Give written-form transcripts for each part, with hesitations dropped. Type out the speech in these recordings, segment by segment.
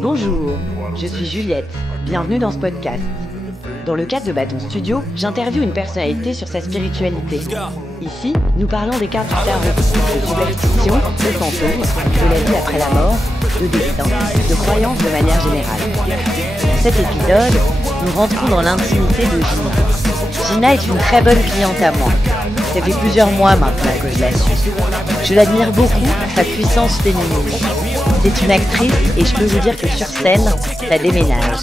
Bonjour, je suis Juliette, bienvenue dans ce podcast. Dans le cadre de Bâton Studio, j'interviewe une personnalité sur sa spiritualité. Ici, nous parlons des cartes du tarot, de superstition, de fantômes, de la vie après la mort, de destin, de croyances de manière générale. Dans cet épisode, nous rentrons dans l'intimité de Gina. Gina est une très bonne cliente à moi. Ça fait plusieurs mois maintenant que je la suis. Je l'admire beaucoup pour sa puissance féminine. C'est une actrice et je peux vous dire que sur scène, ça déménage.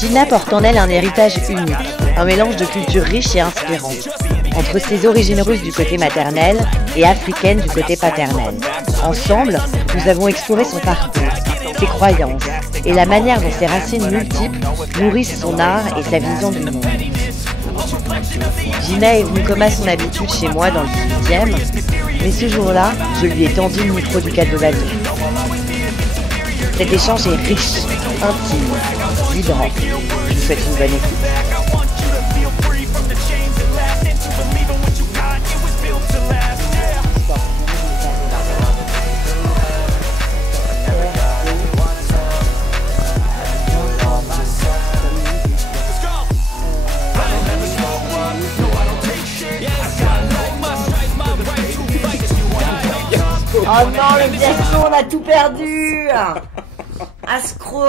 Gina porte en elle un héritage unique, un mélange de cultures riches et inspirantes, entre ses origines russes du côté maternel et africaines du côté paternel. Ensemble, nous avons exploré son parcours, ses croyances et la manière dont ses racines multiples nourrissent son art et sa vision du monde. Gina est venue comme à son habitude chez moi dans le 18e, mais ce jour-là, je lui ai tendu le micro du cadre de bateau. Cet échange est riche, intime, vibrant. Je vous souhaite une bonne écoute. Oh non, le biathlon, on a tout perdu. Ascro.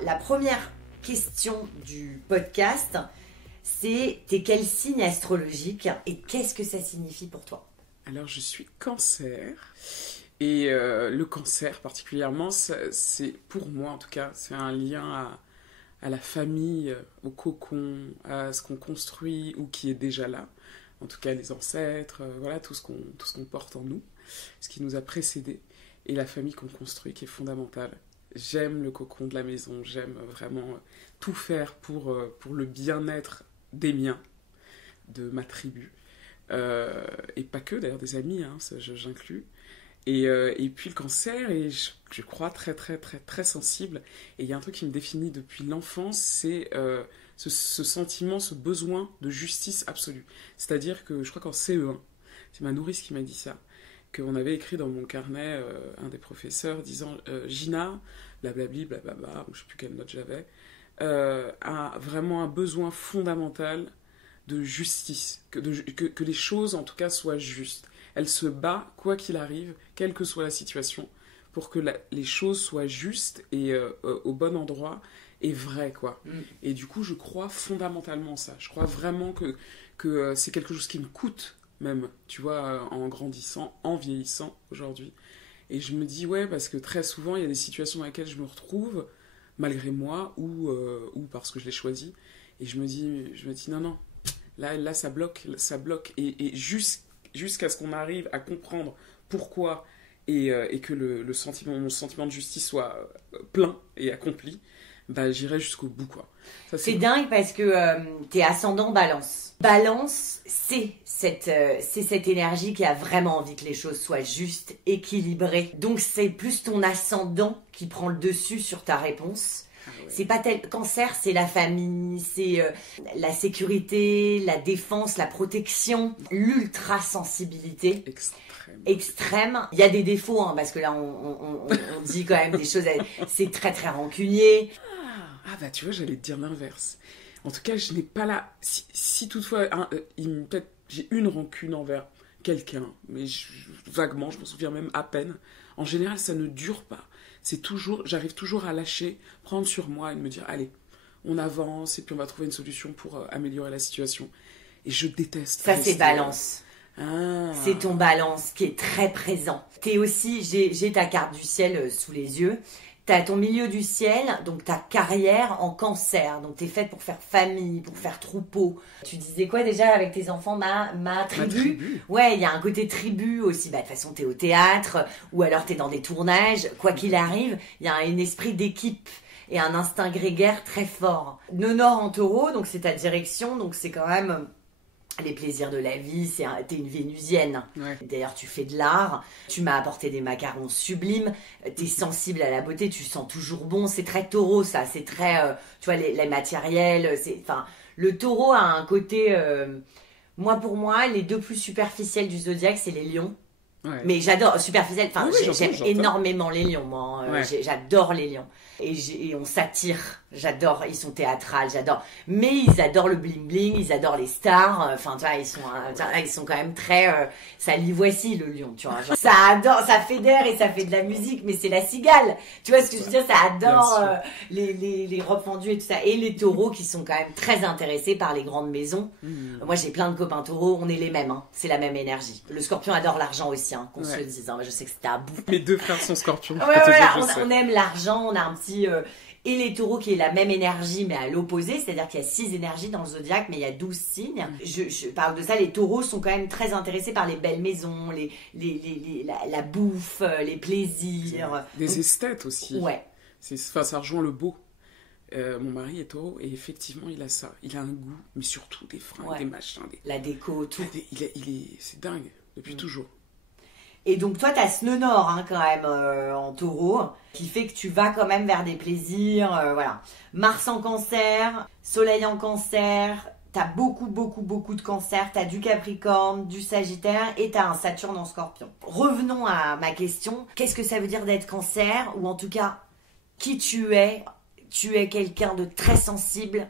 La première question du podcast, c'est t'es quel signe astrologique et qu'est-ce que ça signifie pour toi? Alors, je suis Cancer. Et le Cancer, particulièrement, c'est pour moi, en tout cas, c'est un lien à la famille, au cocon, à ce qu'on construit ou qui est déjà là. En tout cas, les ancêtres, voilà, tout ce qu'on porte en nous, ce qui nous a précédés, et la famille qu'on construit, qui est fondamentale. J'aime le cocon de la maison, j'aime vraiment tout faire pour le bien-être des miens, de ma tribu, et pas que, d'ailleurs, des amis, hein, ça, j'inclus. Et puis le Cancer est, je crois, très, très, très, très sensible. Et il y a un truc qui me définit depuis l'enfance, c'est ce sentiment, ce besoin de justice absolue. C'est-à-dire que, je crois qu'en CE1, c'est ma nourrice qui m'a dit ça, qu'on avait écrit dans mon carnet, un des professeurs, disant Gina, blablabli, blablabla, je ne sais plus quelle note j'avais, a vraiment un besoin fondamental de justice, que les choses, en tout cas, soient justes. Elle se bat, quoi qu'il arrive, quelle que soit la situation, pour que les choses soient justes et au bon endroit et vraies, quoi. Et du coup, je crois fondamentalement ça. Je crois vraiment que c'est quelque chose qui me coûte, même, tu vois, en grandissant, en vieillissant aujourd'hui. Et je me dis, ouais, parce que très souvent, il y a des situations dans lesquelles je me retrouve, malgré moi, ou parce que je l'ai choisi. Et je me dis non, là, ça bloque. Et jusqu'à ce qu'on arrive à comprendre pourquoi et que mon sentiment de justice soit plein et accompli, bah, j'irai jusqu'au bout, quoi. Ça, c'est dingue parce que t'es ascendant Balance. Balance, c'est cette énergie qui a vraiment envie que les choses soient justes, équilibrées. Donc c'est plus ton ascendant qui prend le dessus sur ta réponse. Ouais. C'est pas Cancer, c'est la famille, c'est la sécurité, la défense, la protection, l'ultra-sensibilité. Extrême. Il y a des défauts, hein, parce que là, on dit quand même des choses. C'est très, très rancunier. Ah bah tu vois, j'allais te dire l'inverse. En tout cas, je n'ai pas là... Si toutefois, peut-être j'ai une rancune envers quelqu'un, mais vaguement, je m'en souviens même à peine. En général, ça ne dure pas. J'arrive toujours à lâcher, prendre sur moi et me dire, allez, on avance et puis on va trouver une solution pour améliorer la situation. Et je déteste. Ça, c'est Balance. C'est ton Balance qui est très présent. T'es aussi, j'ai ta carte du ciel sous les yeux. T'as ton milieu du ciel, donc ta carrière en Cancer. Donc t'es faite pour faire famille, pour faire troupeau. Tu disais quoi déjà avec tes enfants, ma tribu? Ma tribu. Ouais, il y a un côté tribu aussi. Bah, de toute façon, t'es au théâtre ou alors t'es dans des tournages. Quoi qu'il arrive, il y a un esprit d'équipe et un instinct grégaire très fort. Nœud Nord en Taureau, donc c'est ta direction, donc c'est quand même... Les plaisirs de la vie, t'es une vénusienne. Ouais. D'ailleurs, tu fais de l'art. Tu m'as apporté des macarons sublimes. T'es sensible à la beauté. Tu sens toujours bon. C'est très taureau, ça. C'est très, tu vois, les matériels. Le taureau a un côté... pour moi, les deux plus superficiels du zodiaque, c'est les lions. Ouais. Mais j'adore, superficiel, enfin, Oui, j'aime j'entends. énormément les lions, moi. Ouais. J'adore les lions. Et on s'attire, j'adore, ils sont théâtrales, j'adore. Mais ils adorent le bling-bling, ils adorent les stars, enfin, tu vois, ils sont quand même très, ça lit voici le lion, tu vois. Genre, ça adore, ça fédère et ça fait de la musique, mais c'est la cigale. Tu vois ce que je veux dire? Ça adore les robes fendues et tout ça. Et les taureaux qui sont quand même très intéressés par les grandes maisons. Moi, j'ai plein de copains taureaux, on est les mêmes, hein. C'est la même énergie. Le scorpion adore l'argent aussi, hein, qu'on se le dise. Hein. Moi, je sais que c'était à bout. Mes 2 frères sont scorpions. On aime l'argent, on a un petit... et les taureaux qui est la même énergie mais à l'opposé, c'est-à-dire qu'il y a 6 énergies dans le zodiaque mais il y a 12 signes. Je parle de ça, les taureaux sont quand même très intéressés par les belles maisons, la bouffe, les plaisirs. Des esthètes aussi. Ouais. Ça rejoint le beau. Mon mari est taureau et effectivement il a ça. Il a un goût, mais surtout des fringues, des machins. La déco, tout. C'est dingue, depuis toujours. Et donc toi, t'as ce nœud nord hein, quand même en taureau, qui fait que tu vas quand même vers des plaisirs, voilà. Mars en cancer, soleil en cancer, t'as beaucoup de cancer, t'as du capricorne, du sagittaire et t'as un Saturne en scorpion. Revenons à ma question, qu'est-ce que ça veut dire d'être cancer, ou en tout cas, qui tu es? Tu es quelqu'un de très sensible,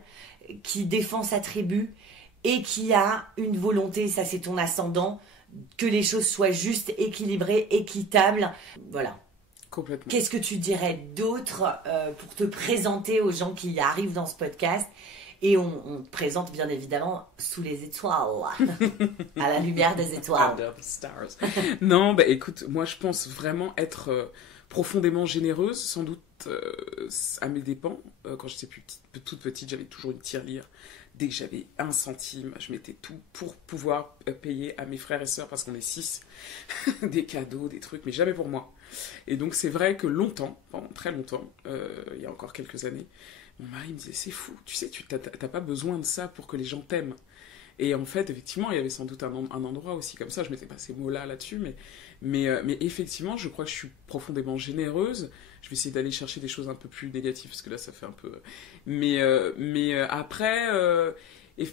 qui défend sa tribu et qui a une volonté, ça c'est ton ascendant, que les choses soient justes, équilibrées, équitables. Voilà. Complètement. Qu'est-ce que tu dirais d'autre pour te présenter aux gens qui arrivent dans ce podcast? Et on te présente bien évidemment sous les étoiles, à la lumière des étoiles. Under the stars. Non, bah écoute, moi je pense vraiment être profondément généreuse, sans doute à mes dépens. Quand j'étais toute petite, j'avais toujours une tirelire. Dès que j'avais 1 centime, je mettais tout pour pouvoir payer à mes frères et sœurs, parce qu'on est 6, des cadeaux, des trucs, mais jamais pour moi. Et donc c'est vrai que longtemps, pendant très longtemps, il y a encore quelques années, mon mari me disait, c'est fou, tu sais, t'as pas besoin de ça pour que les gens t'aiment. Et en fait, effectivement, il y avait sans doute un endroit aussi comme ça, je mettais pas ces mots-là là-dessus, mais effectivement, je crois que je suis profondément généreuse. Je vais essayer d'aller chercher des choses un peu plus négatives, parce que là, ça fait un peu... Mais après,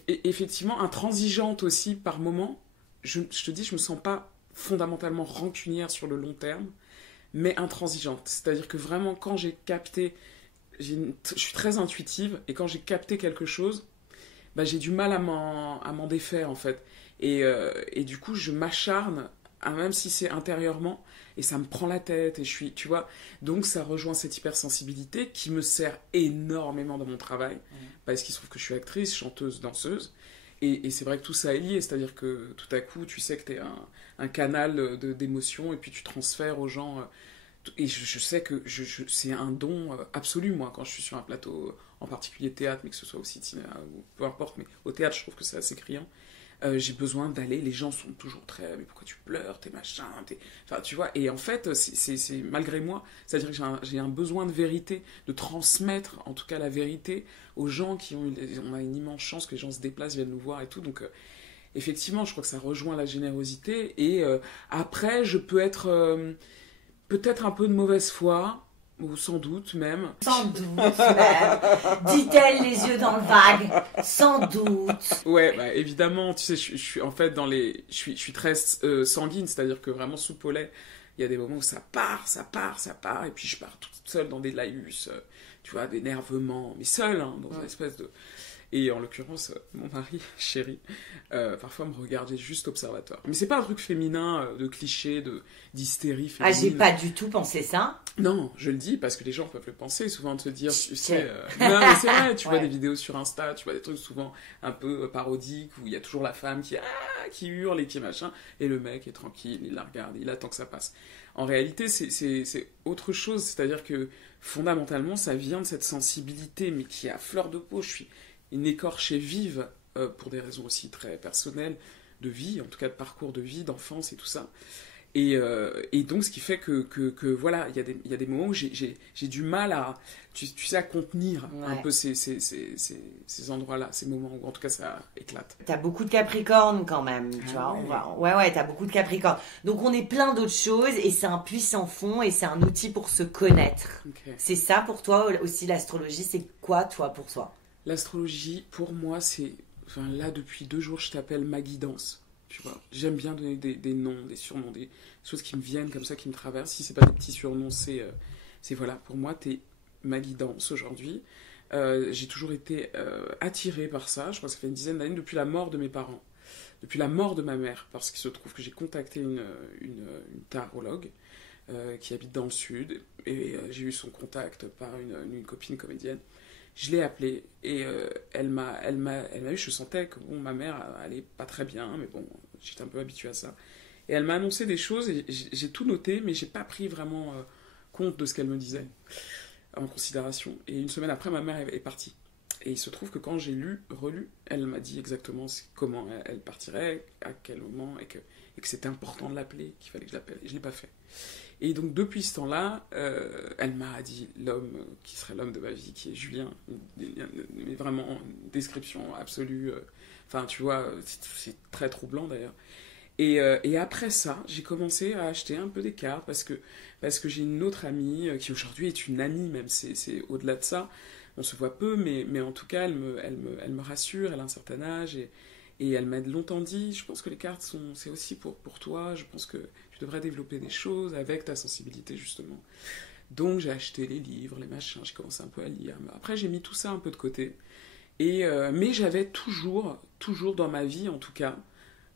effectivement, intransigeante aussi par moment. Je te dis, je me sens pas fondamentalement rancunière sur le long terme, mais intransigeante. C'est-à-dire que vraiment, quand j'ai capté... je suis très intuitive, et quand j'ai capté quelque chose, bah, j'ai du mal à m'en défaire, en fait. Et du coup, je m'acharne, même si c'est intérieurement, et ça me prend la tête, et je suis, tu vois, donc ça rejoint cette hypersensibilité qui me sert énormément dans mon travail, parce qu'il se trouve que je suis actrice, chanteuse, danseuse, et c'est vrai que tout ça est lié, c'est-à-dire que tout à coup, tu sais que t'es un canal d'émotions, et puis tu transfères aux gens, et je sais que c'est un don absolu, moi, quand je suis sur un plateau, en particulier théâtre, mais que ce soit aussi cinéma, ou peu importe, mais au théâtre, je trouve que c'est assez criant. J'ai besoin d'aller, les gens sont toujours très, mais pourquoi tu pleures, t'es machin, enfin tu vois, et en fait c'est malgré moi, c'est-à-dire que j'ai un besoin de vérité, de transmettre en tout cas la vérité aux gens on a une immense chance que les gens se déplacent, viennent nous voir et tout, donc effectivement je crois que ça rejoint la générosité, et après je peux être peut-être un peu de mauvaise foi, ou sans doute même. Sans doute même. Dit-elle les yeux dans le vague. Sans doute. Ouais, bah, évidemment, tu sais, je suis en fait je suis très sanguine, c'est-à-dire que vraiment soupe au lait, il y a des moments où ça part, et puis je pars toute seule dans des laïus, tu vois, d'énervement, mais seule, hein, dans une espèce de... Et en l'occurrence, mon mari, chéri, parfois me regarde juste observateur. Mais c'est pas un truc féminin, de cliché, d'hystérie féminine. Ah, j'ai pas du tout pensé ça. Non, je le dis parce que les gens peuvent le penser, souvent de se dire, tu sais... Non, mais c'est vrai, tu vois des vidéos sur Insta, tu vois des trucs souvent un peu parodiques, où il y a toujours la femme qui hurle et qui machin, et le mec est tranquille, il la regarde, il attend que ça passe. En réalité, c'est autre chose, c'est-à-dire que fondamentalement, ça vient de cette sensibilité, mais qui est à fleur de peau. Je suis une écorchée vive, pour des raisons aussi très personnelles, de vie, en tout cas de parcours de vie, d'enfance et tout ça. Et donc, ce qui fait que voilà, il y a des moments où j'ai du mal à, tu sais, à contenir un peu ces endroits-là, ces moments où, en tout cas, ça éclate. T'as beaucoup de Capricorne quand même, tu vois. Ouais, t'as beaucoup de Capricorne. Donc, on est plein d'autres choses et c'est un puissant fond et c'est un outil pour se connaître. Okay. C'est ça pour toi aussi, l'astrologie, c'est quoi, toi, pour toi? L'astrologie, pour moi, c'est... Enfin, là, depuis 2 jours, je t'appelle ma guidance. tu vois. J'aime bien donner des noms, des surnoms, des choses qui me viennent comme ça, qui me traversent. Si c'est pas des petits surnoms, c'est voilà, pour moi, t'es ma guidance aujourd'hui. J'ai toujours été attirée par ça. Je crois que ça fait une dizaine d'années depuis la mort de mes parents, depuis la mort de ma mère, parce qu'il se trouve que j'ai contacté une tarologue qui habite dans le sud, et j'ai eu son contact par une copine comédienne. Je l'ai appelée et elle m'a eu, je sentais que bon, ma mère allait pas très bien, mais bon, j'étais un peu habituée à ça. Et elle m'a annoncé des choses et j'ai tout noté, mais j'ai pas pris vraiment compte de ce qu'elle me disait en considération. Et une semaine après, ma mère est partie. Et il se trouve que quand j'ai relu, elle m'a dit exactement comment elle partirait, à quel moment, et que c'était important de l'appeler, qu'il fallait que je l'appelle. Et je l'ai pas fait. Et donc, depuis ce temps-là, elle m'a dit l'homme qui serait l'homme de ma vie, qui est Julien. Mais vraiment, une description absolue. Enfin, tu vois, c'est très troublant d'ailleurs. Et après ça, j'ai commencé à acheter un peu des cartes parce que j'ai une autre amie qui aujourd'hui est une amie, même c'est au-delà de ça. On se voit peu, mais en tout cas, elle me rassure, elle a un certain âge et elle m'a longtemps dit, je pense que les cartes c'est aussi pour toi, je pense que tu devrais développer des choses avec ta sensibilité justement. Donc j'ai acheté les livres, les machins, j'ai commencé un peu à lire. Après j'ai mis tout ça un peu de côté. Mais j'avais toujours dans ma vie en tout cas,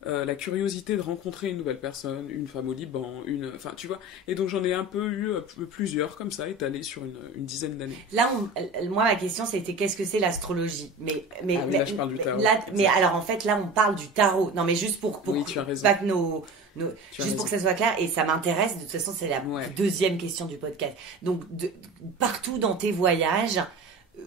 la curiosité de rencontrer une nouvelle personne, une femme au Liban, enfin tu vois, et donc j'en ai un peu eu plusieurs comme ça, étalés sur une dizaine d'années. Là, moi ma question c'était qu'est-ce que c'est l'astrologie, là je parle du tarot. Mais alors en fait là on parle du tarot, non mais juste pour oui, tu as raison. Pas que juste pour que ça soit clair, et ça m'intéresse, de toute façon c'est la deuxième question du podcast. Donc partout dans tes voyages,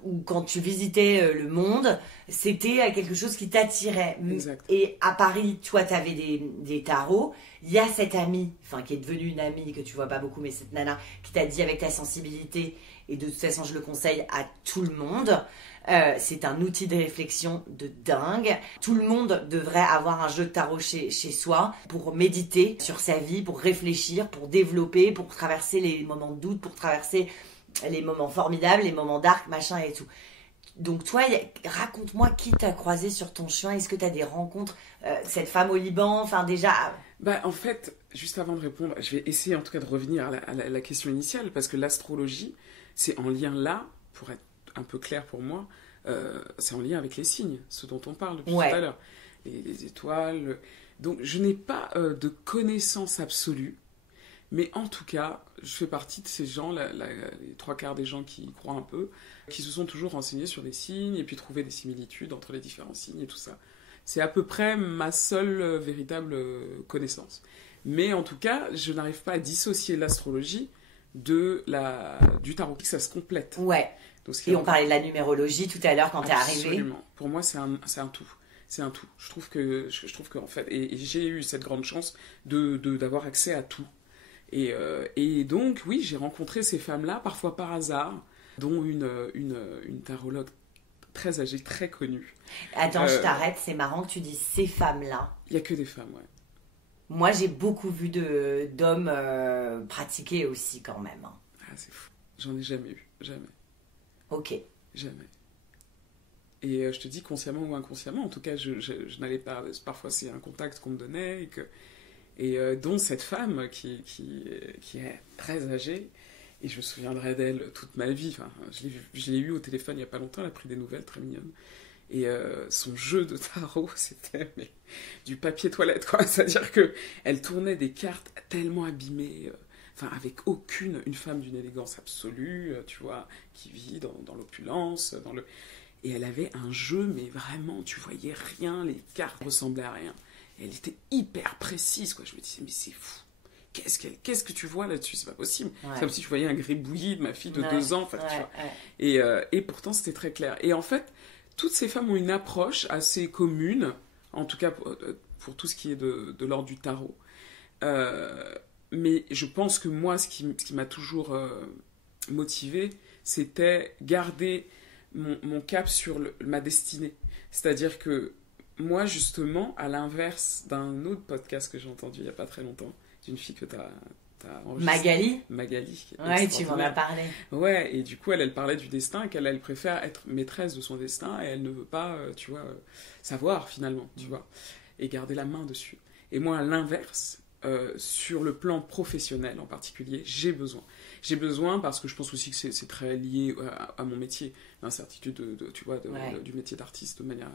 ou quand tu visitais le monde, c'était quelque chose qui t'attirait. Exact. Et à Paris, toi, tu avais des tarots. Il y a cette amie, enfin qui est devenue une amie, que tu vois pas beaucoup, mais cette nana, qui t'a dit avec ta sensibilité, et de toute façon, je le conseille à tout le monde, c'est un outil de réflexion de dingue. Tout le monde devrait avoir un jeu de tarot chez soi pour méditer sur sa vie, pour réfléchir, pour développer, pour traverser les moments de doute, pour traverser les moments formidables, les moments dark, machin et tout. Donc toi, raconte-moi qui t'a croisé sur ton chemin. Est-ce que tu as des rencontres, cette femme au Liban, enfin déjà... En fait, juste avant de répondre, je vais essayer en tout cas de revenir à la question initiale, parce que l'astrologie, c'est en lien là, pour être un peu clair pour moi, c'est en lien avec les signes, ce dont on parle depuis tout à l'heure. Les étoiles... Donc je n'ai pas de connaissance absolue. Mais en tout cas, je fais partie de ces gens, les 3/4 des gens qui y croient un peu, qui se sont toujours renseignés sur les signes et puis trouvé des similitudes entre les différents signes et tout ça. C'est à peu près ma seule véritable connaissance. Mais en tout cas, je n'arrive pas à dissocier l'astrologie du tarot. Ça se complète. Ouais. Donc, et on parlait de la numérologie tout à l'heure quand t'es arrivé. Absolument. Pour moi, c'est un tout. C'est un tout. Je trouve que en fait, et j'ai eu cette grande chance d'avoir accès à tout. Et donc, oui, j'ai rencontré ces femmes-là, parfois par hasard, dont une tarologue très âgée, très connue. Attends, je t'arrête, c'est marrant que tu dises ces femmes-là. Il n'y a que des femmes, ouais. Moi, j'ai beaucoup vu d'hommes pratiquer aussi, quand même. Ah, c'est fou. J'en ai jamais eu, jamais. Ok. Jamais. Et je te dis consciemment ou inconsciemment, en tout cas, je n'allais pas... Parfois, c'est un contact qu'on me donnait et dont cette femme qui est très âgée, et je me souviendrai d'elle toute ma vie. Enfin, je l'ai eue au téléphone il n'y a pas longtemps, elle a pris des nouvelles très mignonnes. Et son jeu de tarot, c'était du papier toilette, quoi. C'est-à-dire qu'elle tournait des cartes tellement abîmées, avec une femme d'une élégance absolue, tu vois, qui vit dans l'opulence, et elle avait un jeu, mais vraiment, tu voyais rien, les cartes ressemblaient à rien. Et elle était hyper précise, quoi. Je me disais, mais c'est fou. Qu'est-ce que tu vois là-dessus? C'est pas possible. Ouais. C'est comme si tu voyais un gribouillis de ma fille de 2 ans. Tu vois. Et pourtant, c'était très clair. Et en fait, toutes ces femmes ont une approche assez commune, en tout cas pour tout ce qui est de l'ordre du tarot. Mais je pense que moi, ce qui m'a toujours motivée, c'était garder mon cap sur ma destinée. C'est-à-dire que moi, justement, à l'inverse d'un autre podcast que j'ai entendu il n'y a pas très longtemps, d'une fille que tu as enregistrée. Magali. Ouais, tu m'en as parlé. Ouais, et du coup, elle parlait du destin, qu'elle préfère être maîtresse de son destin, et elle ne veut pas, tu vois, savoir, finalement, tu vois. et garder la main dessus. Et moi, à l'inverse, sur le plan professionnel en particulier, j'ai besoin. J'ai besoin parce que je pense aussi que c'est très lié à mon métier, l'incertitude tu vois, du métier d'artiste de manière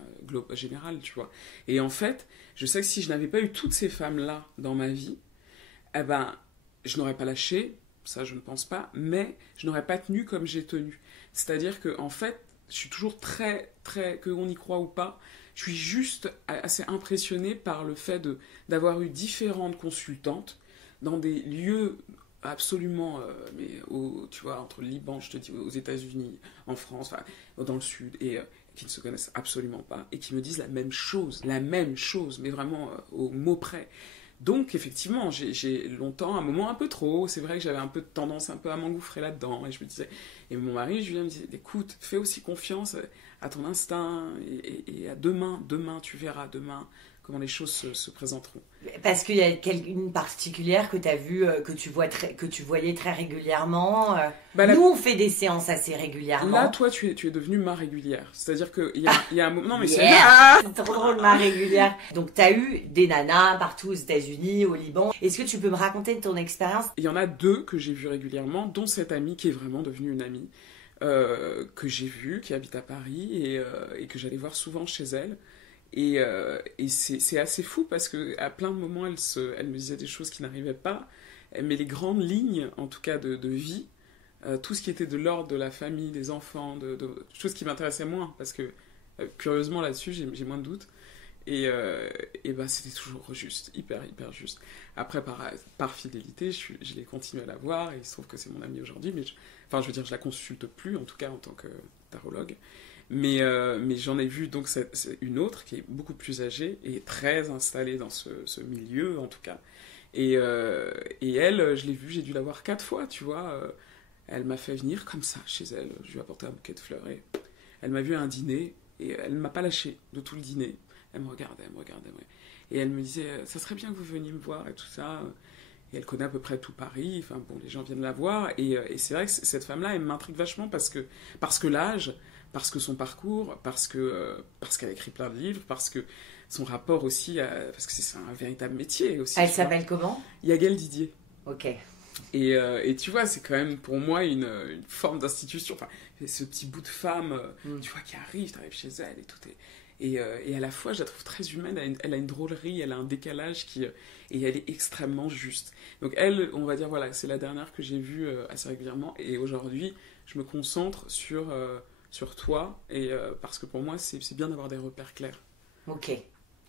générale, tu vois. Et en fait, je sais que si je n'avais pas eu toutes ces femmes-là dans ma vie, eh ben, je n'aurais pas lâché, ça je ne pense pas, mais je n'aurais pas tenu comme j'ai tenu. C'est-à-dire que en fait, je suis toujours très, qu'on y croit ou pas, je suis juste assez impressionnée par le fait d'avoir eu différentes consultantes dans des lieux absolument, tu vois, entre le Liban, je te dis, aux États-Unis, en France, dans le Sud, et qui ne se connaissent absolument pas, et qui me disent la même chose, mais vraiment au mot près. Donc, effectivement, j'ai longtemps, un moment un peu trop, c'est vrai que j'avais un peu de tendance un peu à m'engouffrer là-dedans, et je me disais, et mon mari, Julien, me disait, écoute, fais aussi confiance à ton instinct, et à demain, tu verras demain comment les choses se présenteront. Parce qu'il y a une particulière que tu as vue, que tu voyais très régulièrement. Nous, on fait des séances assez régulièrement. Là, toi, tu es devenue ma régulière. C'est-à-dire qu'il y a un moment... Non, mais c'est trop drôle, ma régulière. Donc, tu as eu des nanas partout aux États-Unis, au Liban. Est-ce que tu peux me raconter ton expérience? Il y en a 2 que j'ai vues régulièrement, dont cette amie qui est vraiment devenue une amie, que j'ai vue, qui habite à Paris, et que j'allais voir souvent chez elle. Et c'est assez fou parce qu'à plein de moments, elle me disait des choses qui n'arrivaient pas, mais les grandes lignes, en tout cas de vie, tout ce qui était de l'ordre de la famille, des enfants, de choses qui m'intéressaient moins, parce que curieusement là-dessus, j'ai moins de doutes. Et ben, c'était toujours juste, hyper juste. Après, par fidélité, je l'ai continué à la voir, et il se trouve que c'est mon amie aujourd'hui, mais je veux dire, je la consulte plus, en tout cas en tant que tarologue. Mais j'en ai vu donc c'est une autre qui est beaucoup plus âgée et très installée dans ce milieu en tout cas. Et elle, je l'ai vue, j'ai dû la voir 4 fois, tu vois. Elle m'a fait venir comme ça chez elle. Je lui ai apporté un bouquet de fleurs et elle m'a vu à un dîner et elle ne m'a pas lâché de tout le dîner. Elle me regardait. Et elle me disait, ça serait bien que vous veniez me voir et tout ça. Et elle connaît à peu près tout Paris. Enfin bon, les gens viennent la voir. Et c'est vrai que cette femme-là, elle m'intrigue vachement parce que l'âge, parce que son parcours, parce qu'elle a écrit plein de livres, parce que son rapport aussi, parce que c'est un véritable métier aussi. Elle s'appelle comment? Yael Didier. Ok. Et tu vois, c'est quand même pour moi une forme d'institution. Enfin, ce petit bout de femme, tu vois, qui arrive, t'arrives chez elle et tout est... Et à la fois, je la trouve très humaine, elle a une drôlerie, elle a un décalage et elle est extrêmement juste. Donc elle, on va dire, voilà, c'est la dernière que j'ai vue assez régulièrement. Et aujourd'hui, je me concentre sur toi, parce que pour moi, c'est bien d'avoir des repères clairs. Ok,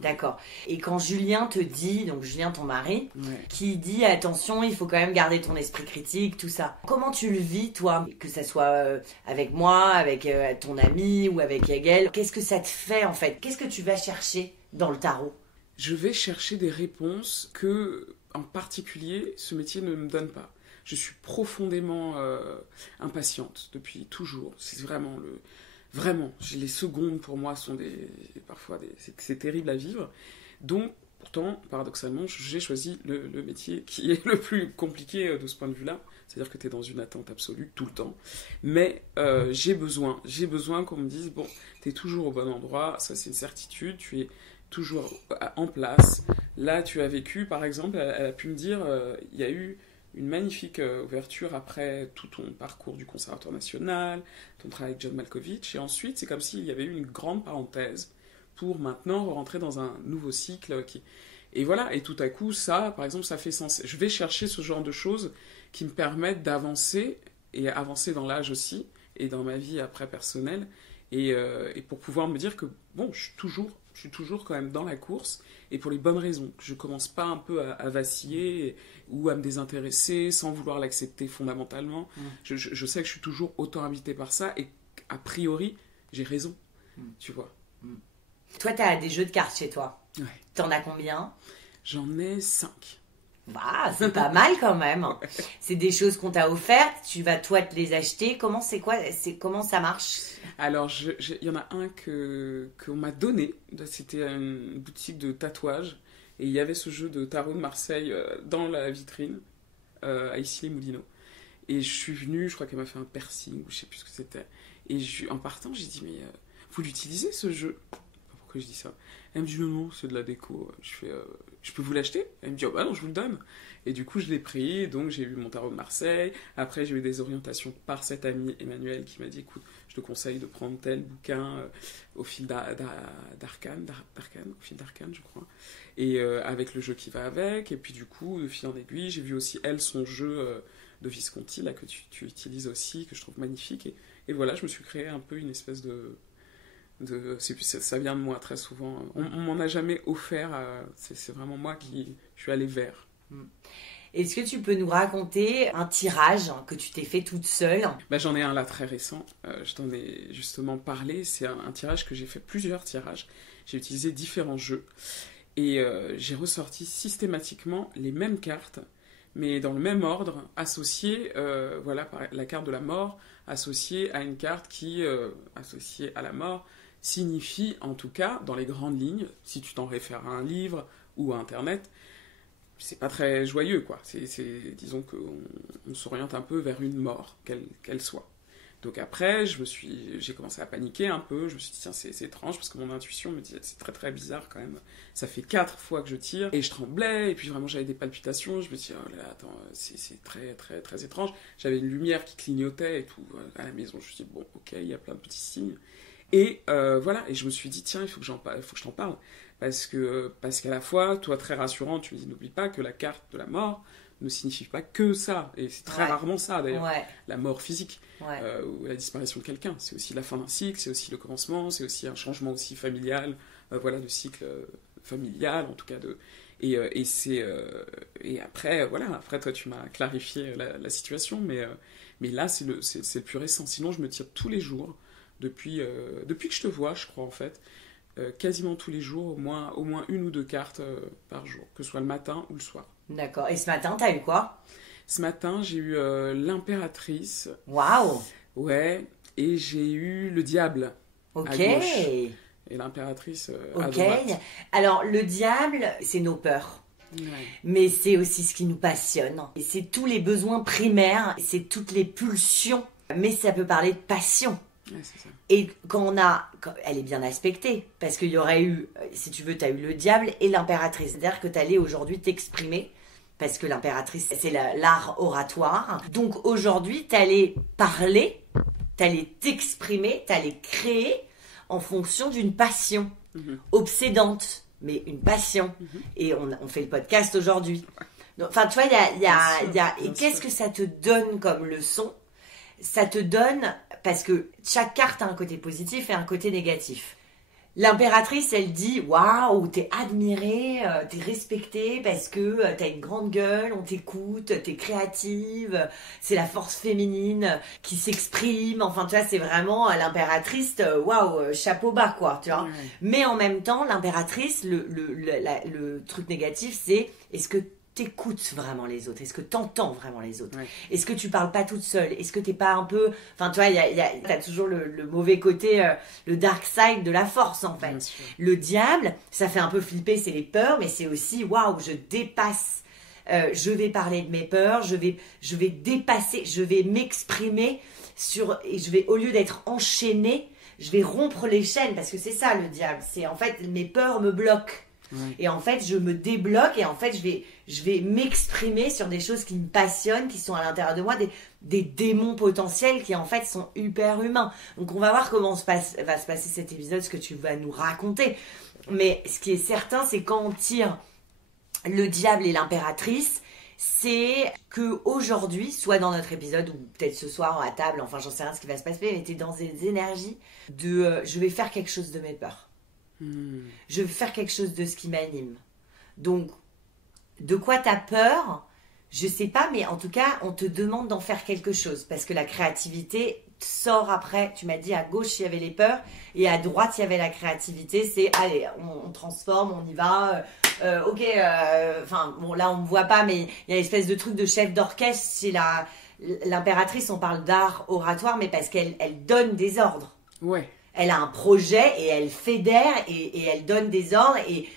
d'accord. Et quand Julien te dit, donc Julien ton mari, ouais, qui dit attention, il faut quand même garder ton esprit critique, tout ça. Comment tu le vis, toi? Que ça soit avec moi, avec ton ami ou avec Yael, qu'est-ce que ça te fait en fait? Qu'est-ce que tu vas chercher dans le tarot? Je vais chercher des réponses que, en particulier, ce métier ne me donne pas. Je suis profondément impatiente depuis toujours. C'est vraiment Vraiment, les secondes pour moi sont parfois c'est terrible à vivre. Donc, pourtant, paradoxalement, j'ai choisi le métier qui est le plus compliqué de ce point de vue-là. C'est-à-dire que tu es dans une attente absolue tout le temps. Mais j'ai besoin qu'on me dise, bon, tu es toujours au bon endroit, ça c'est une certitude, tu es toujours en place. Là, tu as vécu, par exemple, elle a pu me dire, il y a eu une magnifique ouverture après tout ton parcours du Conservatoire national, ton travail avec John Malkovich, et ensuite c'est comme s'il y avait eu une grande parenthèse pour maintenant rentrer dans un nouveau cycle et voilà, et tout à coup ça, par exemple, ça fait sens. Je vais chercher ce genre de choses qui me permettent d'avancer, et avancer dans l'âge aussi, et dans ma vie après personnelle, et pour pouvoir me dire que bon, je suis toujours quand même dans la course, et pour les bonnes raisons. Je commence pas un peu à vaciller ou à me désintéresser sans vouloir l'accepter fondamentalement. Je sais que je suis toujours autant habité par ça et a priori, j'ai raison, tu vois. Toi, t'as des jeux de cartes chez toi. Ouais. T'en as combien? J'en ai 5. Bah, c'est pas mal quand même. Ouais. C'est des choses qu'on t'a offertes, tu vas toi te les acheter. Comment ça marche? Alors, il y en a un qu'on m'a donné. C'était une boutique de tatouage. Et il y avait ce jeu de tarot de Marseille dans la vitrine, à Issy-les-Moulineaux. Et je suis venue, je crois qu'elle m'a fait un piercing, ou je sais plus ce que c'était. Et en partant, j'ai dit, mais vous l'utilisez ce jeu? pourquoi je dis ça? Elle me dit, non, c'est de la déco. Je fais, je peux vous l'acheter? Elle me dit, oh bah non, je vous le donne. Et du coup, je l'ai pris, donc j'ai eu mon tarot de Marseille. Après, j'ai eu des orientations par cet ami Emmanuel qui m'a dit, écoute, je te conseille de prendre tel bouquin au fil d'arcane, au fil d'arcane, je crois. Et avec le jeu qui va avec. Et puis du coup, de fil en aiguille, j'ai vu aussi, elle, son jeu de Visconti, là, que tu utilises aussi, que je trouve magnifique. Et voilà, je me suis créé un peu une espèce ça vient de moi très souvent. On m'en a jamais offert. C'est vraiment moi qui je suis allée vers. Est-ce que tu peux nous raconter un tirage que tu t'es fait toute seule? J'en ai un là très récent. Je t'en ai justement parlé. C'est un tirage que j'ai fait, plusieurs tirages. J'ai utilisé différents jeux. Et j'ai ressorti systématiquement les mêmes cartes, mais dans le même ordre, associées, voilà, la carte de la mort, associée à une carte qui, associée à la mort, signifie, en tout cas, dans les grandes lignes, si tu t'en réfères à un livre ou à Internet, c'est pas très joyeux, quoi. Disons qu'on s'oriente un peu vers une mort, qu'elle soit. Donc après, j'ai commencé à paniquer un peu, je me suis dit, tiens, c'est étrange, parce que mon intuition me dit, c'est très très bizarre quand même. Ça fait 4 fois que je tire, et je tremblais, et puis vraiment j'avais des palpitations, je me suis dit, oh là là, attends, c'est très très très étrange. J'avais une lumière qui clignotait et tout à la maison, je me suis dit, bon, ok, il y a plein de petits signes. Et voilà, et je me suis dit, tiens, il faut que je t'en parle. Parce qu'à la fois, toi, très rassurant, tu me dis, n'oublie pas que la carte de la mort ne signifie pas que ça. Et c'est très rarement ça, d'ailleurs. Ouais. La mort physique, ou la disparition de quelqu'un. C'est aussi la fin d'un cycle, c'est aussi le commencement, c'est aussi un changement aussi familial, voilà, de cycle familial, en tout cas. Et après, voilà, après, toi, tu m'as clarifié la situation, mais là, c'est le plus récent. Sinon, je me tire tous les jours. Depuis que je te vois, je crois, en fait, quasiment tous les jours, au moins une ou deux cartes par jour, que ce soit le matin ou le soir. D'accord. Et ce matin, t'as eu quoi? Ce matin, j'ai eu l'impératrice. Waouh! Ouais, et j'ai eu le diable à gauche. Et l'impératrice à droite. Alors, le diable, c'est nos peurs. Ouais. Mais c'est aussi ce qui nous passionne. Et c'est tous les besoins primaires, c'est toutes les pulsions. Mais ça peut parler de passion. Ouais, c'est ça. Et elle est bien aspectée, parce qu'il y aurait eu, si tu veux, tu as eu le diable et l'impératrice. C'est-à-dire que tu allais aujourd'hui t'exprimer, parce que l'impératrice, c'est l'art oratoire. Donc aujourd'hui, tu allais parler, tu allais t'exprimer, tu allais créer en fonction d'une passion obsédante, mais une passion. Et on fait le podcast aujourd'hui. Enfin, tu vois, et qu'est-ce que ça te donne comme leçon? Ça te donne, parce que chaque carte a un côté positif et un côté négatif. L'impératrice, elle dit, waouh, t'es admirée, t'es respectée parce que t'as une grande gueule, on t'écoute, t'es créative, c'est la force féminine qui s'exprime. Enfin, tu vois, c'est vraiment l'impératrice, waouh, chapeau bas, quoi, tu vois. Ouais. Mais en même temps, l'impératrice, le truc négatif, c'est, est-ce que t'écoutes vraiment les autres? Est-ce que t'entends vraiment les autres? Est-ce que tu parles pas toute seule? Est-ce que t'es pas un peu... Enfin, tu vois, t'as toujours le mauvais côté, le dark side de la force, en fait. Le diable, ça fait un peu flipper, c'est les peurs, mais c'est aussi, waouh, je dépasse. Je vais parler de mes peurs, je vais dépasser, je vais m'exprimer et je vais, au lieu d'être enchaînée, je vais rompre les chaînes, parce que c'est ça, le diable. C'est, en fait, mes peurs me bloquent. Et en fait, je me débloque et en fait, je vais m'exprimer sur des choses qui me passionnent, qui sont à l'intérieur de moi, des démons potentiels qui en fait sont hyper humains. Donc on va voir comment va se passer cet épisode, ce que tu vas nous raconter. Mais ce qui est certain, c'est quand on tire le diable et l'impératrice, c'est que aujourd'hui, soit dans notre épisode ou peut-être ce soir à table, enfin j'en sais rien ce qui va se passer, mais t'es dans des énergies de je vais faire quelque chose de mes peurs. Je veux faire quelque chose de ce qui m'anime. Donc, de quoi t'as peur? Je sais pas, mais en tout cas, on te demande d'en faire quelque chose. Parce que la créativité sort après. Tu m'as dit, à gauche, il y avait les peurs. Et à droite, il y avait la créativité. C'est, allez, on transforme, on y va. Ok, enfin, bon, là, on me voit pas, mais il y a une espèce de truc de chef d'orchestre. C'est l'impératrice, on parle d'art oratoire, mais parce qu'elle donne des ordres. Ouais. Elle a un projet et elle fédère et elle donne des ordres et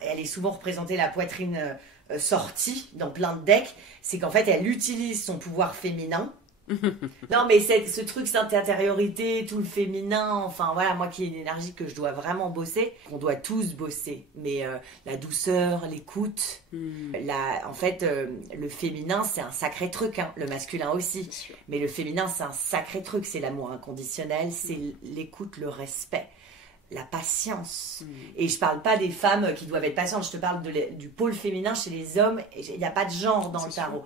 elle est souvent représentée la poitrine sortie dans plein de decks. C'est qu'en fait, elle utilise son pouvoir féminin Non, mais ce truc, cette intériorité, tout le féminin, enfin voilà, moi qui ai une énergie que je dois vraiment bosser, qu'on doit tous bosser. Mais la douceur, l'écoute, en fait, le féminin, c'est un sacré truc, hein. Le masculin aussi. Mais le féminin, c'est un sacré truc. C'est l'amour inconditionnel, c'est l'écoute, le respect, la patience. Et je parle pas des femmes qui doivent être patientes, je te parle du pôle féminin chez les hommes. Il n'y a pas de genre dans le tarot.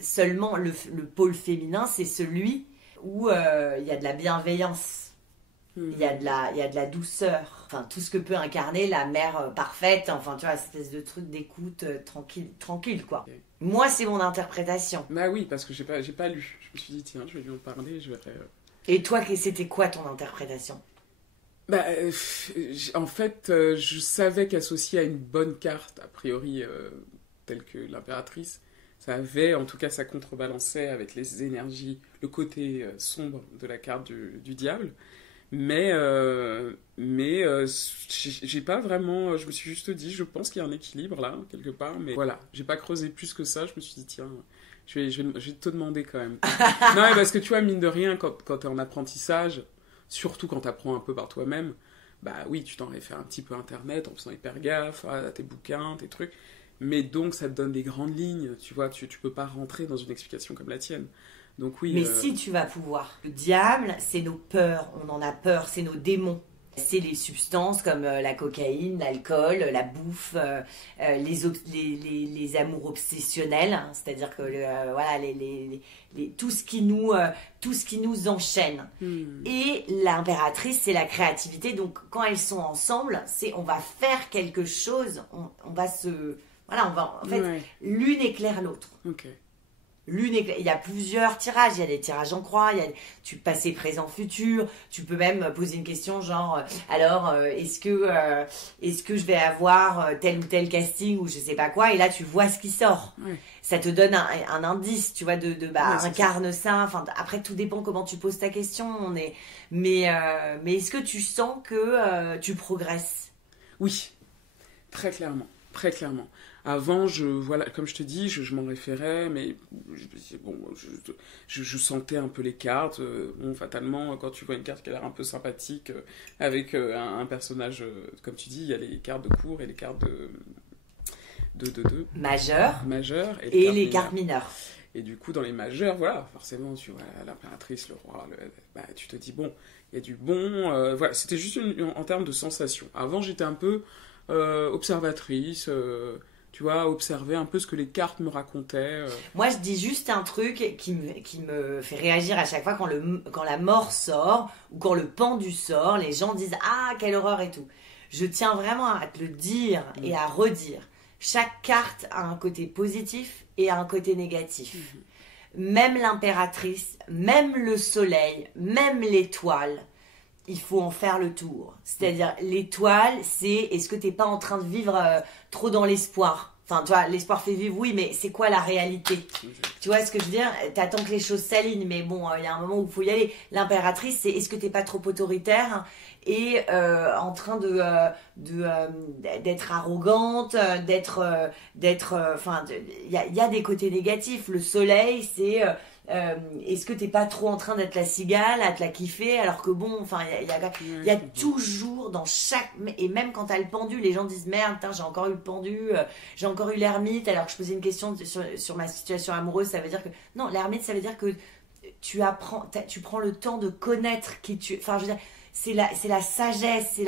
Seulement, le pôle féminin, c'est celui où il y a de la bienveillance, il y a de la douceur, enfin tout ce que peut incarner la mère parfaite, enfin tu vois, cette espèce de truc d'écoute tranquille quoi. Okay. Moi, c'est mon interprétation. Bah oui, parce que j'ai pas lu. Je me suis dit tiens, je vais lui en parler, je verrai. Et toi, c'était quoi ton interprétation? Bah, en fait, je savais qu'associé à une bonne carte, a priori, telle que l'impératrice, ça avait, en tout cas, ça contrebalançait avec les énergies, le côté sombre de la carte du diable. Mais j'ai pas vraiment... Je me suis juste dit, je pense qu'il y a un équilibre là, quelque part. Mais voilà, j'ai pas creusé plus que ça. Je me suis dit, tiens, je vais te demander quand même. Non, mais parce que tu vois, mine de rien, quand t'es en apprentissage, surtout quand t'apprends un peu par toi-même, bah oui, tu t'en réfères un petit peu à Internet en faisant hyper gaffe à tes bouquins, tes trucs. Mais donc, ça te donne des grandes lignes, tu vois, tu peux pas rentrer dans une explication comme la tienne. Donc oui. Mais si tu vas pouvoir. Le diable, c'est nos peurs, on en a peur, c'est nos démons. C'est les substances comme la cocaïne, l'alcool, la bouffe, les amours obsessionnels, hein, c'est-à-dire que voilà, tout ce qui nous enchaîne. Et l'impératrice, c'est la créativité. Donc quand elles sont ensemble, on va faire quelque chose, on va se... Voilà, en fait, l'une éclaire l'autre. Ok. Il y a plusieurs tirages, il y a des tirages en croix, tu passé, présent, futur, tu peux même poser une question genre alors est-ce que je vais avoir tel ou tel casting ou je sais pas quoi, et là tu vois ce qui sort. Ça te donne un indice, tu vois, incarne ça. Enfin, après tout dépend comment tu poses ta question, mais est-ce que tu sens que tu progresses? Oui, très clairement. Très clairement. Avant, voilà, comme je te dis, je m'en référais, mais bon, je sentais un peu les cartes. Bon, fatalement, quand tu vois une carte qui a l'air un peu sympathique, avec un personnage, comme tu dis, il y a les cartes de cour et les cartes de majeures et les cartes mineures. Et du coup, dans les majeures, voilà, forcément, tu vois l'impératrice, le roi, bah, tu te dis, bon, il y a du bon. Voilà, c'était juste en termes de sensation. Avant, j'étais un peu observatrice, tu vois, observer un peu ce que les cartes me racontaient. Moi, je dis juste un truc qui me fait réagir à chaque fois quand la mort sort ou quand le pendu sort, les gens disent « Ah, quelle horreur !» et tout. Je tiens vraiment à te le dire et à redire. Chaque carte a un côté positif et un côté négatif. Même l'impératrice, même le soleil, même l'étoile, il faut en faire le tour. C'est-à-dire, l'étoile, c'est est-ce que t'es pas en train de vivre trop dans l'espoir? Enfin, tu vois, l'espoir fait vivre, oui, mais c'est quoi la réalité? Tu vois ce que je veux dire? T'attends que les choses s'alignent, mais bon, il y a un moment où il faut y aller. L'impératrice, c'est est-ce que t'es pas trop autoritaire et en train d'être arrogante, enfin, il y a des côtés négatifs. Le soleil, c'est est-ce que t'es pas trop en train d'être la cigale, à te la kiffer, alors que bon, enfin, il y a toujours dans chaque... Et même quand t'as le pendu, les gens disent « Merde, j'ai encore eu le pendu, j'ai encore eu l'ermite, alors que je posais une question sur ma situation amoureuse, ça veut dire que... » Non, l'ermite, ça veut dire que tu prends le temps de connaître qui tu... Enfin, je veux dire, c'est la sagesse,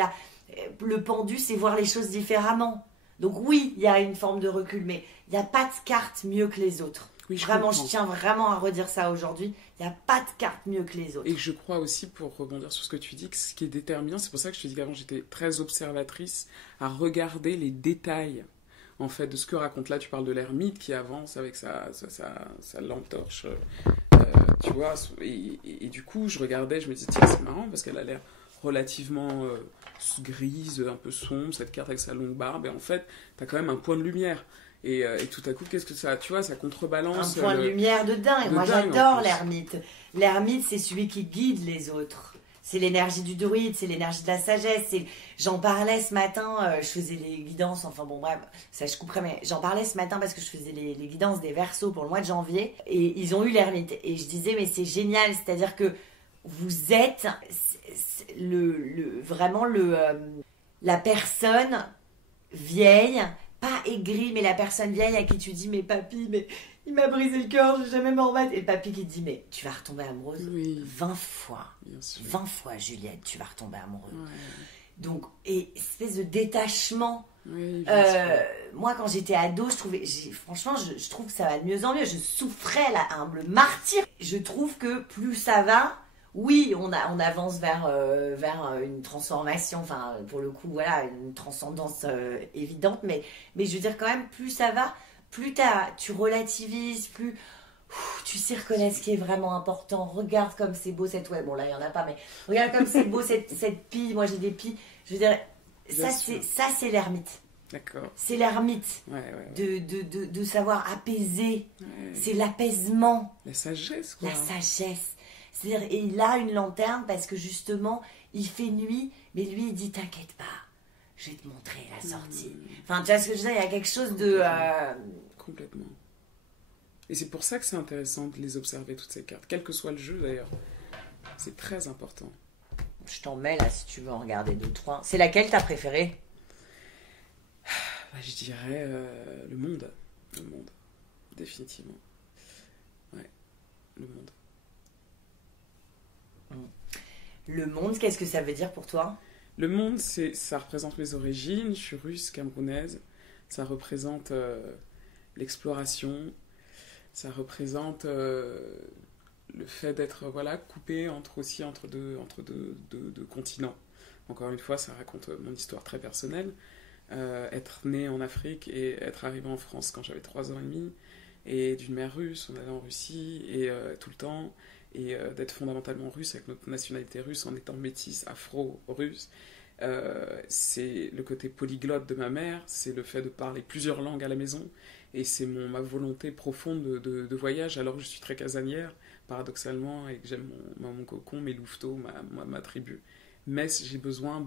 le pendu, c'est voir les choses différemment. Donc oui, il y a une forme de recul, mais il n'y a pas de carte mieux que les autres. Oui, je tiens vraiment à redire ça aujourd'hui. Il n'y a pas de carte mieux que les autres. Et je crois aussi, pour rebondir sur ce que tu dis, que ce qui est déterminant, c'est pour ça que je te dis qu'avant j'étais très observatrice, à regarder les détails, en fait, de ce que raconte là. Tu parles de l'ermite qui avance avec sa lampe torche, tu vois. Et du coup, je regardais, je me disais, tiens, c'est marrant, parce qu'elle a l'air relativement grise, un peu sombre, cette carte avec sa longue barbe, et en fait, t'as quand même un point de lumière. Et tout à coup, qu'est-ce que ça... Tu vois, ça contrebalance... Un point de lumière de dingue. Moi, j'adore l'ermite. L'ermite, c'est celui qui guide les autres. C'est l'énergie du druide, c'est l'énergie de la sagesse. J'en parlais ce matin, je faisais les guidances, enfin bon bref, ça je couperai, mais j'en parlais ce matin parce que je faisais les guidances des Verseaux pour le mois de janvier et ils ont eu l'ermite. Et je disais mais c'est génial, c'est-à-dire que vous êtes vraiment la personne vieille, pas aigrie, mais la personne vieille à qui tu dis mais papy, mais il m'a brisé le cœur, je vais jamais m'en remettre. Et le papy qui te dit mais tu vas retomber amoureuse 20 fois. 20 fois Juliette, tu vas retomber amoureuse. Ouais. Donc, et espèce de détachement. Oui, moi quand j'étais ado, franchement je trouve que ça va de mieux en mieux. Je souffrais le martyre. Je trouve que plus ça va, oui, on avance vers une transformation, enfin pour le coup voilà, une transcendance évidente, mais je veux dire quand même plus ça va, plus tu relativises, plus tu sais reconnaître ce qui est vraiment important. Regarde comme c'est beau cette bon là il y en a pas, mais regarde comme c'est beau cette pie. Moi j'ai des pies, je veux dire c'est l'ermite. D'accord. C'est l'ermite de savoir apaiser. Ouais. C'est l'apaisement. La sagesse quoi. La sagesse. C'est-à-dire, et il a une lanterne parce que justement, il fait nuit, mais lui, il dit, t'inquiète pas, je vais te montrer la sortie. Enfin, tu vois ce que je veux dire, il y a quelque chose de... Complètement. Et c'est pour ça que c'est intéressant de les observer, toutes ces cartes, quel que soit le jeu d'ailleurs. C'est très important. Je t'en mets là, si tu veux en regarder 2-3. C'est laquelle t'as préférée? Je dirais le monde. Le monde, définitivement. Ouais, le monde. Le monde, qu'est-ce que ça veut dire pour toi? Le monde, ça représente mes origines. Je suis russe, camerounaise. Ça représente l'exploration. Ça représente le fait d'être coupé entre deux continents. Encore une fois, ça raconte mon histoire très personnelle. Être né en Afrique et être arrivé en France quand j'avais 3 ans et demi. Et d'une mère russe, on allait en Russie et tout le temps. Et d'être fondamentalement russe avec notre nationalité russe en étant métisse afro-russe. C'est le côté polyglotte de ma mère, c'est le fait de parler plusieurs langues à la maison, et c'est ma volonté profonde de voyage, alors que je suis très casanière, paradoxalement, et que j'aime mon cocon, mes louveteaux, ma tribu. Mais j'ai besoin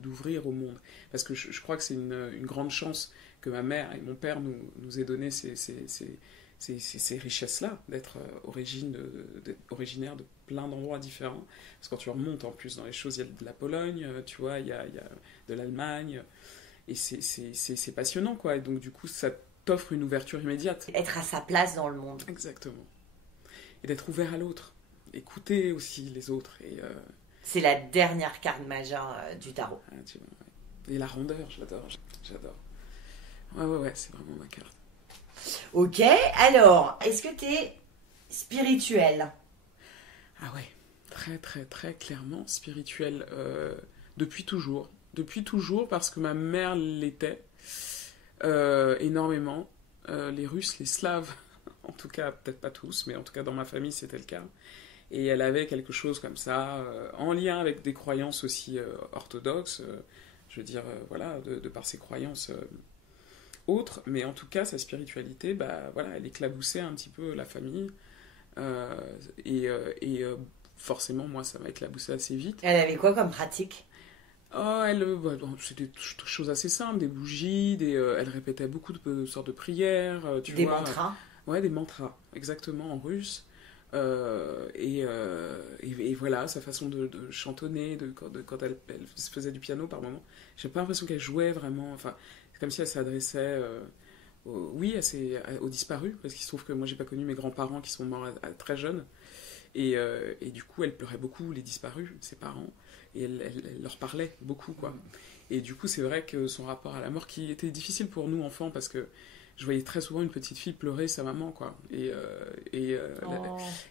d'ouvrir au monde, parce que je crois que c'est une grande chance que ma mère et mon père nous aient donné ces richesses-là, d'être originaire de plein d'endroits différents. Parce que quand tu remontes en plus dans les choses, il y a de la Pologne, tu vois, il y a de l'Allemagne, et c'est passionnant, quoi. Et donc du coup, ça t'offre une ouverture immédiate. Être à sa place dans le monde. Exactement. Et d'être ouvert à l'autre. Écouter aussi les autres. C'est la dernière carte majeure du tarot. Ah, tu vois, ouais. Et la rondeur, j'adore. Ouais, c'est vraiment ma carte. Ok, alors, est-ce que t'es spirituel? Ah ouais, très très très clairement spirituel. Depuis toujours. Depuis toujours, parce que ma mère l'était énormément. Les Russes, les Slaves, en tout cas, peut-être pas tous, mais en tout cas dans ma famille c'était le cas. Et elle avait quelque chose comme ça, en lien avec des croyances aussi orthodoxes, je veux dire, de par ses croyances... autre, mais en tout cas sa spiritualité, elle éclaboussait un petit peu la famille et forcément moi ça m'a éclaboussé assez vite. Elle avait quoi comme pratique? C'était des choses assez simples, des bougies, elle répétait beaucoup de sortes de prières, des mantras. Ouais, des mantras, exactement, en russe. Et voilà, sa façon de chantonner, quand elle faisait du piano par moment, j'ai pas l'impression qu'elle jouait vraiment, enfin comme si elle s'adressait aux disparus, parce qu'il se trouve que moi j'ai pas connu mes grands-parents qui sont morts très jeunes, et du coup elle pleurait beaucoup les disparus, ses parents, et elle leur parlait beaucoup, quoi. Et du coup c'est vrai que son rapport à la mort, qui était difficile pour nous enfants, parce que je voyais très souvent une petite fille pleurer sa maman, quoi. Et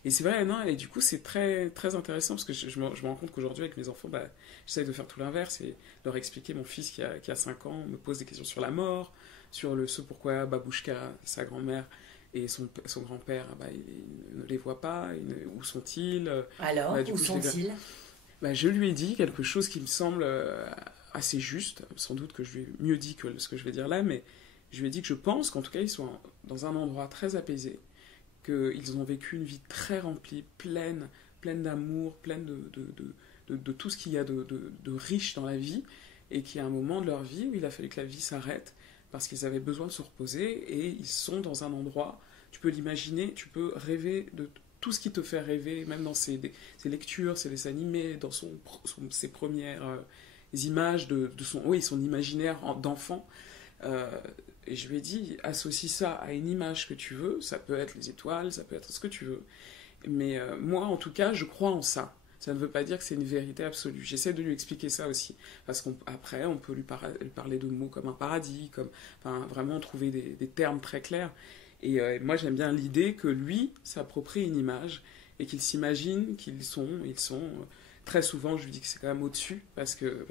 c'est vrai, non, et du coup c'est très, très intéressant, parce que je me rends compte qu'aujourd'hui avec mes enfants, j'essaie de faire tout l'inverse et leur expliquer. Mon fils qui a 5 ans me pose des questions sur la mort, sur ce pourquoi Babouchka, sa grand-mère, et son grand-père, il ne les voit pas, où sont-ils? Alors, où sont-ils? Je lui ai dit quelque chose qui me semble assez juste, sans doute que je lui ai mieux dit que ce que je vais dire là, mais je lui ai dit que je pense qu'en tout cas ils sont dans un endroit très apaisé, qu'ils ont vécu une vie très remplie, pleine d'amour, pleine de tout ce qu'il y a de riche dans la vie, et qu'il y a un moment de leur vie où il a fallu que la vie s'arrête, parce qu'ils avaient besoin de se reposer, et ils sont dans un endroit, tu peux l'imaginer, tu peux rêver de tout ce qui te fait rêver, même dans ses lectures, ses dessins animés, dans ses premières images son imaginaire d'enfant. Et je lui ai dit, associe ça à une image que tu veux, ça peut être les étoiles, ça peut être ce que tu veux. Mais moi, en tout cas, je crois en ça. Ça ne veut pas dire que c'est une vérité absolue. J'essaie de lui expliquer ça aussi. Parce qu'après, on peut lui parler de mots comme un paradis, vraiment trouver des termes très clairs. Et moi, j'aime bien l'idée que lui s'approprie une image et qu'il s'imagine qu'ils sont très souvent, je lui dis que c'est quand même au-dessus, parce que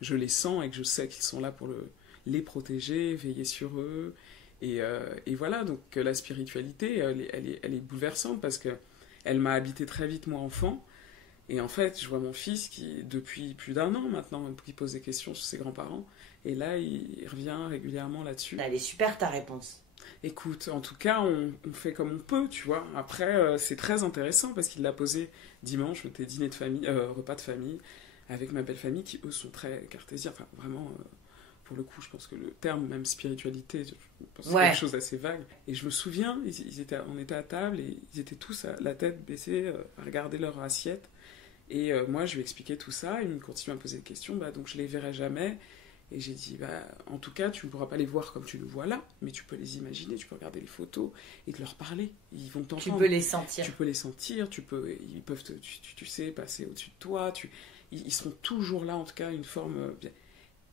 je les sens et que je sais qu'ils sont là pour les protéger, veiller sur eux. Et voilà, donc la spiritualité, elle est bouleversante, parce qu'elle m'a habité très vite, moi, enfant. Et en fait, je vois mon fils qui, depuis plus d'1 an maintenant, qui pose des questions sur ses grands-parents. Et là, il revient régulièrement là-dessus. Elle est super, ta réponse. Écoute, en tout cas, on fait comme on peut, tu vois. Après, c'est très intéressant, parce qu'il l'a posé dimanche, c'était repas de famille, avec ma belle famille, qui, eux, sont très cartésiens. Enfin, vraiment, pour le coup, je pense que le terme, même spiritualité, je pense que c'est quelque chose d'assez vague. Et je me souviens, on était à table, et ils étaient tous la tête baissée, à regarder leur assiette. Et moi, je lui ai expliqué tout ça, et il continue à me poser des questions, donc je les verrai jamais. Et j'ai dit, en tout cas, tu ne pourras pas les voir comme tu le vois là, mais tu peux les imaginer, tu peux regarder les photos et te leur parler. Ils vont t'entendre. Tu peux les sentir. Tu peux les sentir, ils peuvent, tu sais, passer au-dessus de toi. Ils seront toujours là, en tout cas, une forme.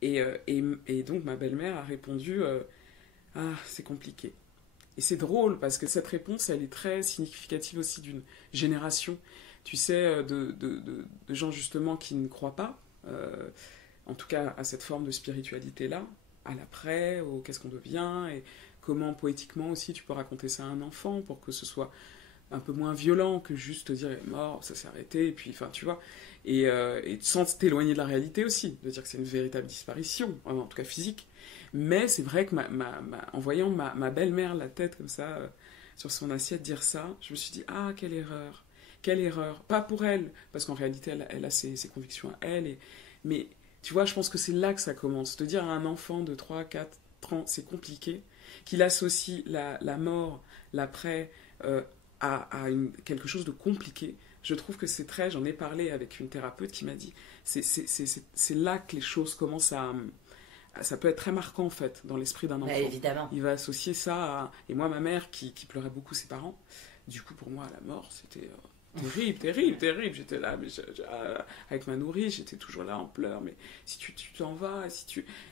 Et donc, ma belle-mère a répondu, c'est compliqué. Et c'est drôle, parce que cette réponse, elle est très significative aussi d'une génération, tu sais, de gens justement qui ne croient pas. En tout cas à cette forme de spiritualité-là, à l'après, au qu'est-ce qu'on devient, et comment poétiquement aussi tu peux raconter ça à un enfant pour que ce soit un peu moins violent que juste te dire « il est mort, ça s'est arrêté », et puis, enfin, tu vois, et sans t'éloigner de la réalité aussi, de dire que c'est une véritable disparition, en tout cas physique. Mais c'est vrai que en voyant ma belle-mère, la tête comme ça, sur son assiette, dire ça, je me suis dit « ah, quelle erreur !» Quelle erreur. Pas pour elle, parce qu'en réalité, elle a ses convictions à elle, mais... Tu vois, je pense que c'est là que ça commence. De dire à un enfant de 3, 4 ans, c'est compliqué, qu'il associe la mort, l'après, à quelque chose de compliqué. Je trouve que c'est très... J'en ai parlé avec une thérapeute qui m'a dit, c'est là que les choses commencent à... Ça peut être très marquant, en fait, dans l'esprit d'un enfant. Évidemment. Il va associer ça à... Et moi, ma mère, qui pleurait beaucoup ses parents, du coup, pour moi, la mort, c'était... terrible. J'étais là, avec ma nourrice, j'étais toujours là en pleurs. Mais si tu t'en vas,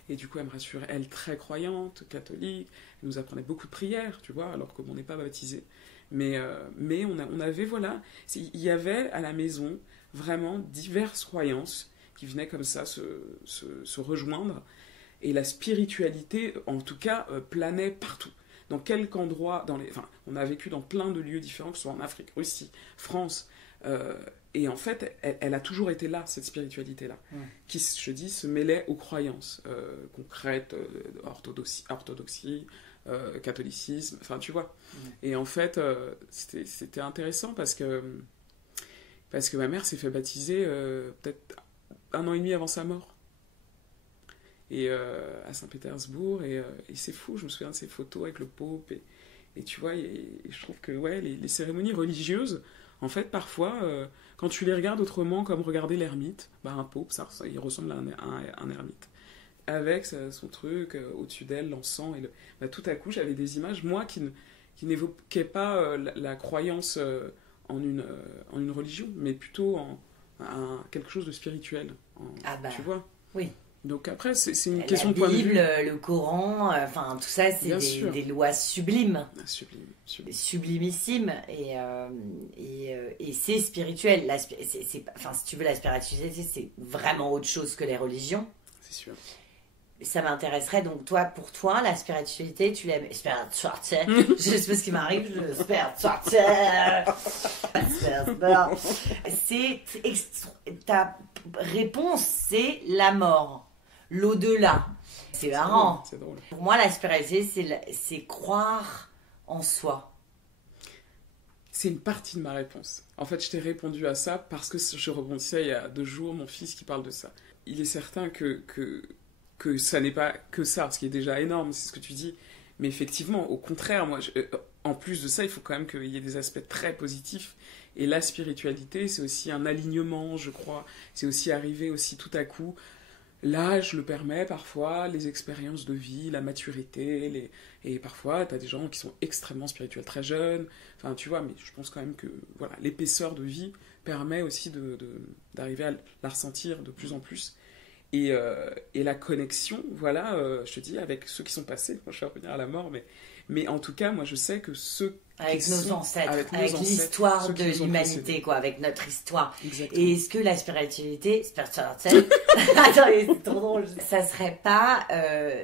Et du coup, elle me rassurait, elle très croyante, catholique, elle nous apprenait beaucoup de prières, tu vois, alors qu'on n'est pas baptisé. Mais on avait, voilà, il y avait à la maison vraiment diverses croyances qui venaient comme ça se rejoindre. Et la spiritualité, en tout cas, planait partout. Dans quelques endroits, on a vécu dans plein de lieux différents, que ce soit en Afrique, Russie, France, et en fait, elle a toujours été là, cette spiritualité-là, qui, je dis, se mêlait aux croyances concrètes, orthodoxie, catholicisme, enfin, tu vois. Et en fait, c'était intéressant parce que ma mère s'est fait baptiser peut-être 1 an et demi avant sa mort. Et à Saint-Pétersbourg, et c'est fou, je me souviens de ces photos avec le pope, et tu vois, et je trouve que ouais, les cérémonies religieuses, en fait, parfois, quand tu les regardes autrement, comme regarder l'ermite, un pope, il ressemble à un ermite, avec son truc, au-dessus d'elle, l'encens, et tout à coup, j'avais des images, moi, qui n'évoquaient pas la croyance en une religion, mais plutôt en quelque chose de spirituel, tu vois. Oui. Donc après, c'est une question de point de vue. La Bible, le Coran, enfin tout ça, c'est des lois sublimes. Sublime. Sublimissimes. Et c'est spirituel. Enfin, si tu veux, la spiritualité, c'est vraiment autre chose que les religions. C'est sûr. Ça m'intéresserait, donc pour toi, la spiritualité, tu l'aimes. Spiritualité. Je sais pas ce qui m'arrive. Ta réponse, c'est la mort. L'au-delà. C'est marrant. C'est drôle. Pour moi, la spiritualité, c'est croire en soi. c'est une partie de ma réponse. En fait, je t'ai répondu à ça parce que je rebondissais il y a 2 jours, mon fils qui parle de ça. Il est certain que ça n'est pas que ça, ce qui est déjà énorme, c'est ce que tu dis. Mais effectivement, au contraire, moi, en plus de ça, il faut quand même qu'il y ait des aspects très positifs. Et la spiritualité, c'est aussi un alignement, je crois. C'est aussi arriver aussi tout à coup. L'âge le permet parfois, les expériences de vie, la maturité, et parfois, tu as des gens qui sont extrêmement spirituels très jeunes. Enfin, tu vois, mais je pense quand même que voilà, l'épaisseur de vie permet aussi d'arriver à la ressentir de plus en plus. Et la connexion, voilà, je te dis, avec ceux qui sont passés, moi je vais revenir à la mort, mais en tout cas, moi je sais que ceux avec qui nos sont, ancêtres, avec l'histoire de l'humanité, quoi, avec notre histoire. Exactement. Et est-ce que la spiritualité, attends, c'est trop drôle, ça serait pas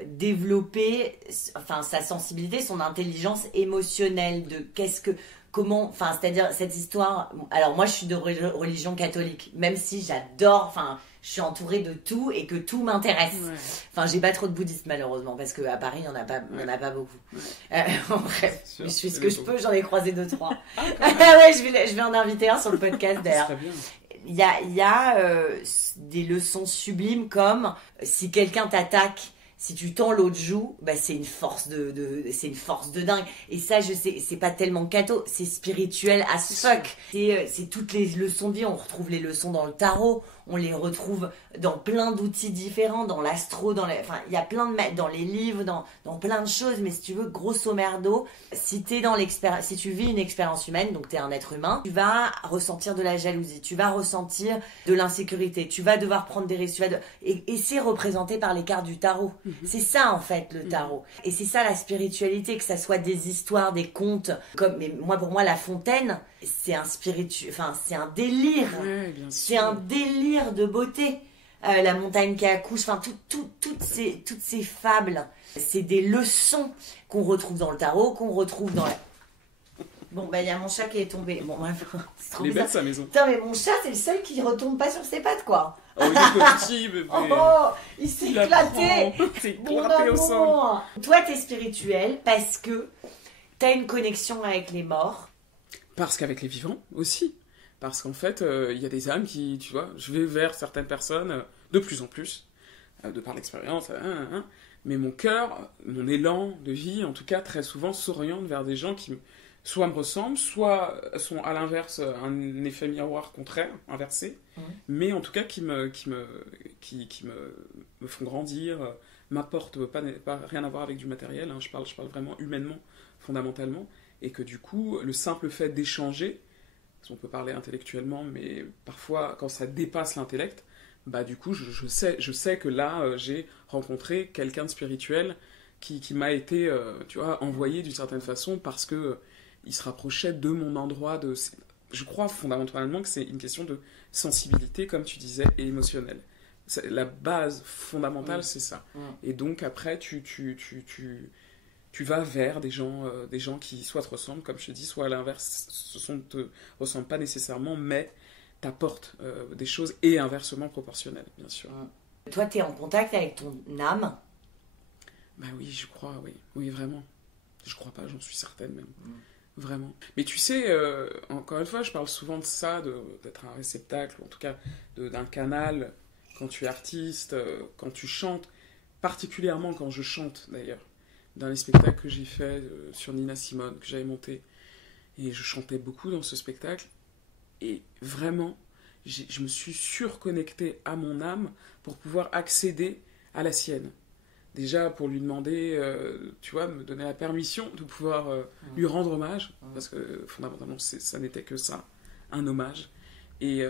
développer, enfin, sa sensibilité, son intelligence émotionnelle de comment, enfin, c'est-à-dire cette histoire. Alors moi, je suis de religion catholique, même si j'adore, enfin, je suis entourée de tout et que tout m'intéresse. Ouais. Enfin, j'ai pas trop de bouddhisme malheureusement parce qu'à Paris, il y en a pas beaucoup. Ouais. Bref, je fais ce que je peux, j'en ai croisé 2-3. Ouais, je vais en inviter un sur le podcast d'ailleurs. Il y a des leçons sublimes comme si quelqu'un t'attaque. Si tu tends l'autre joue, bah c'est une force c'est une force de dingue. Et ça, je sais, c'est pas tellement catho, c'est spirituel as fuck. C'est toutes les leçons de vie. On retrouve les leçons dans le tarot, on les retrouve dans plein d'outils différents, dans l'astro, enfin, il y a plein dans les livres, dans plein de choses. Mais si tu veux, grosso merdo, si tu vis une expérience humaine, donc t'es un être humain, tu vas ressentir de la jalousie, tu vas ressentir de l'insécurité, tu vas devoir prendre des risques, et c'est représenté par les cartes du tarot. C'est ça en fait le tarot. Et c'est ça la spiritualité, que ça soit des histoires, des contes. Mais pour moi, La Fontaine, c'est un c'est un délire. Ouais, c'est un délire de beauté. La montagne qui accouche, enfin toutes ces fables, c'est des leçons qu'on retrouve dans le tarot, qu'on retrouve dans la... Bon, il y a mon chat qui est tombé. Bon, bref, c'est trop bizarre. Il est bête, sa maison. Putain, mais mon chat, c'est le seul qui retombe pas sur ses pattes, quoi. Oh, il est petit, bébé. Oh, il s'est éclaté. C'est éclaté au sol. Toi, t'es spirituel parce que t'as une connexion avec les morts. Parce qu'avec les vivants aussi. Parce qu'en fait, il y a des âmes qui, tu vois, je vais vers certaines personnes de plus en plus, de par l'expérience, mais mon cœur, mon élan de vie, en tout cas, très souvent, s'oriente vers des gens qui soit me ressemblent, soit sont à l'inverse un effet miroir contraire, inversé, mais en tout cas qui me font grandir, m'apportent pas rien à voir avec du matériel, je parle vraiment humainement, fondamentalement, et que du coup, le simple fait d'échanger, on peut parler intellectuellement, mais parfois, quand ça dépasse l'intellect, bah du coup, je sais que là, j'ai rencontré quelqu'un de spirituel qui m'a été, tu vois, envoyé d'une certaine façon parce que il se rapprochait de mon endroit de... Je crois fondamentalement que c'est une question de sensibilité, comme tu disais, et émotionnelle. La base fondamentale, c'est ça. Et donc, après, tu vas vers des gens qui soit te ressemblent, comme je te dis, soit à l'inverse, te ressemblent pas nécessairement, mais t'apportent des choses, et inversement proportionnelles, bien sûr. Toi, tu es en contact avec ton âme? Bah oui, je crois, oui. Oui, vraiment. Je crois pas, j'en suis certaine même. Vraiment. Mais tu sais, encore une fois, je parle souvent de ça, d'être un réceptacle, ou en tout cas d'un canal, quand tu es artiste, quand tu chantes, particulièrement quand je chante d'ailleurs, dans les spectacles que j'ai fait sur Nina Simone, que j'avais monté, et je chantais beaucoup dans ce spectacle, et vraiment, je me suis surconnecté à mon âme pour pouvoir accéder à la sienne. Déjà pour lui demander, tu vois, me donner la permission de pouvoir lui rendre hommage, parce que fondamentalement ça n'était que ça, un hommage. Et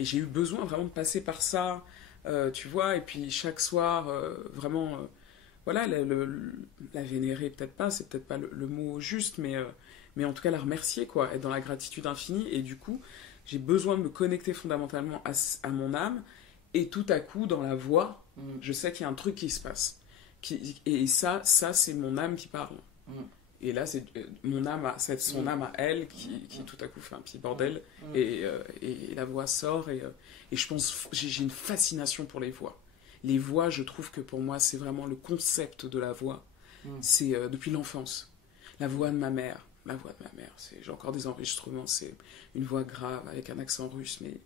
j'ai eu besoin vraiment de passer par ça, tu vois, et puis chaque soir, vraiment, voilà, la vénérer peut-être pas, c'est peut-être pas le mot juste, mais en tout cas la remercier, quoi, être dans la gratitude infinie, et du coup, j'ai besoin de me connecter fondamentalement à mon âme, et tout à coup, dans la voix, je sais qu'il y a un truc qui se passe. Et ça c'est mon âme qui parle. Et là, c'est mon âme, c'est son âme à elle qui tout à coup fait un petit bordel. Et la voix sort. Et je pense, j'ai une fascination pour les voix. Les voix, je trouve que pour moi, c'est vraiment le concept de la voix. C'est depuis l'enfance. La voix de ma mère, la voix de ma mère. J'ai encore des enregistrements, c'est une voix grave avec un accent russe, mais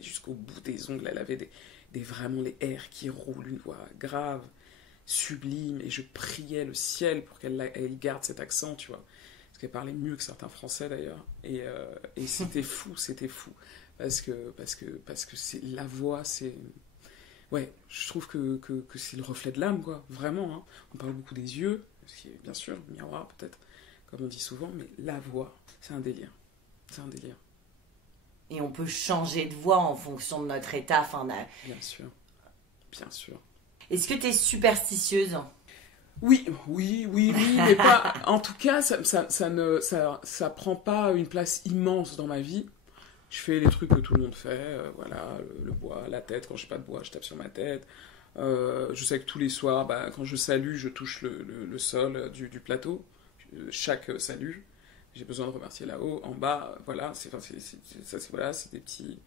jusqu'au bout des ongles, elle avait vraiment les R qui roulent, une voix grave, sublime, et je priais le ciel pour qu'elle garde cet accent, tu vois. Parce qu'elle parlait mieux que certains Français d'ailleurs, et c'était fou, parce que c'est la voix, c'est... Ouais, je trouve que c'est le reflet de l'âme, quoi, vraiment. Hein. On parle beaucoup des yeux, ce qui est bien sûr le miroir, peut-être, comme on dit souvent, mais la voix, c'est un délire. C'est un délire. Et on peut changer de voix en fonction de notre état. Enfin, bien sûr, bien sûr. Est-ce que tu es superstitieuse ? Oui, mais pas... En tout cas, ça prend pas une place immense dans ma vie. Je fais les trucs que tout le monde fait, voilà, le bois, la tête, quand j'ai pas de bois, je tape sur ma tête. Je sais que tous les soirs, quand je salue, je touche le sol du plateau. Chaque salut, j'ai besoin de remercier là-haut, en bas, voilà, c'est des petits...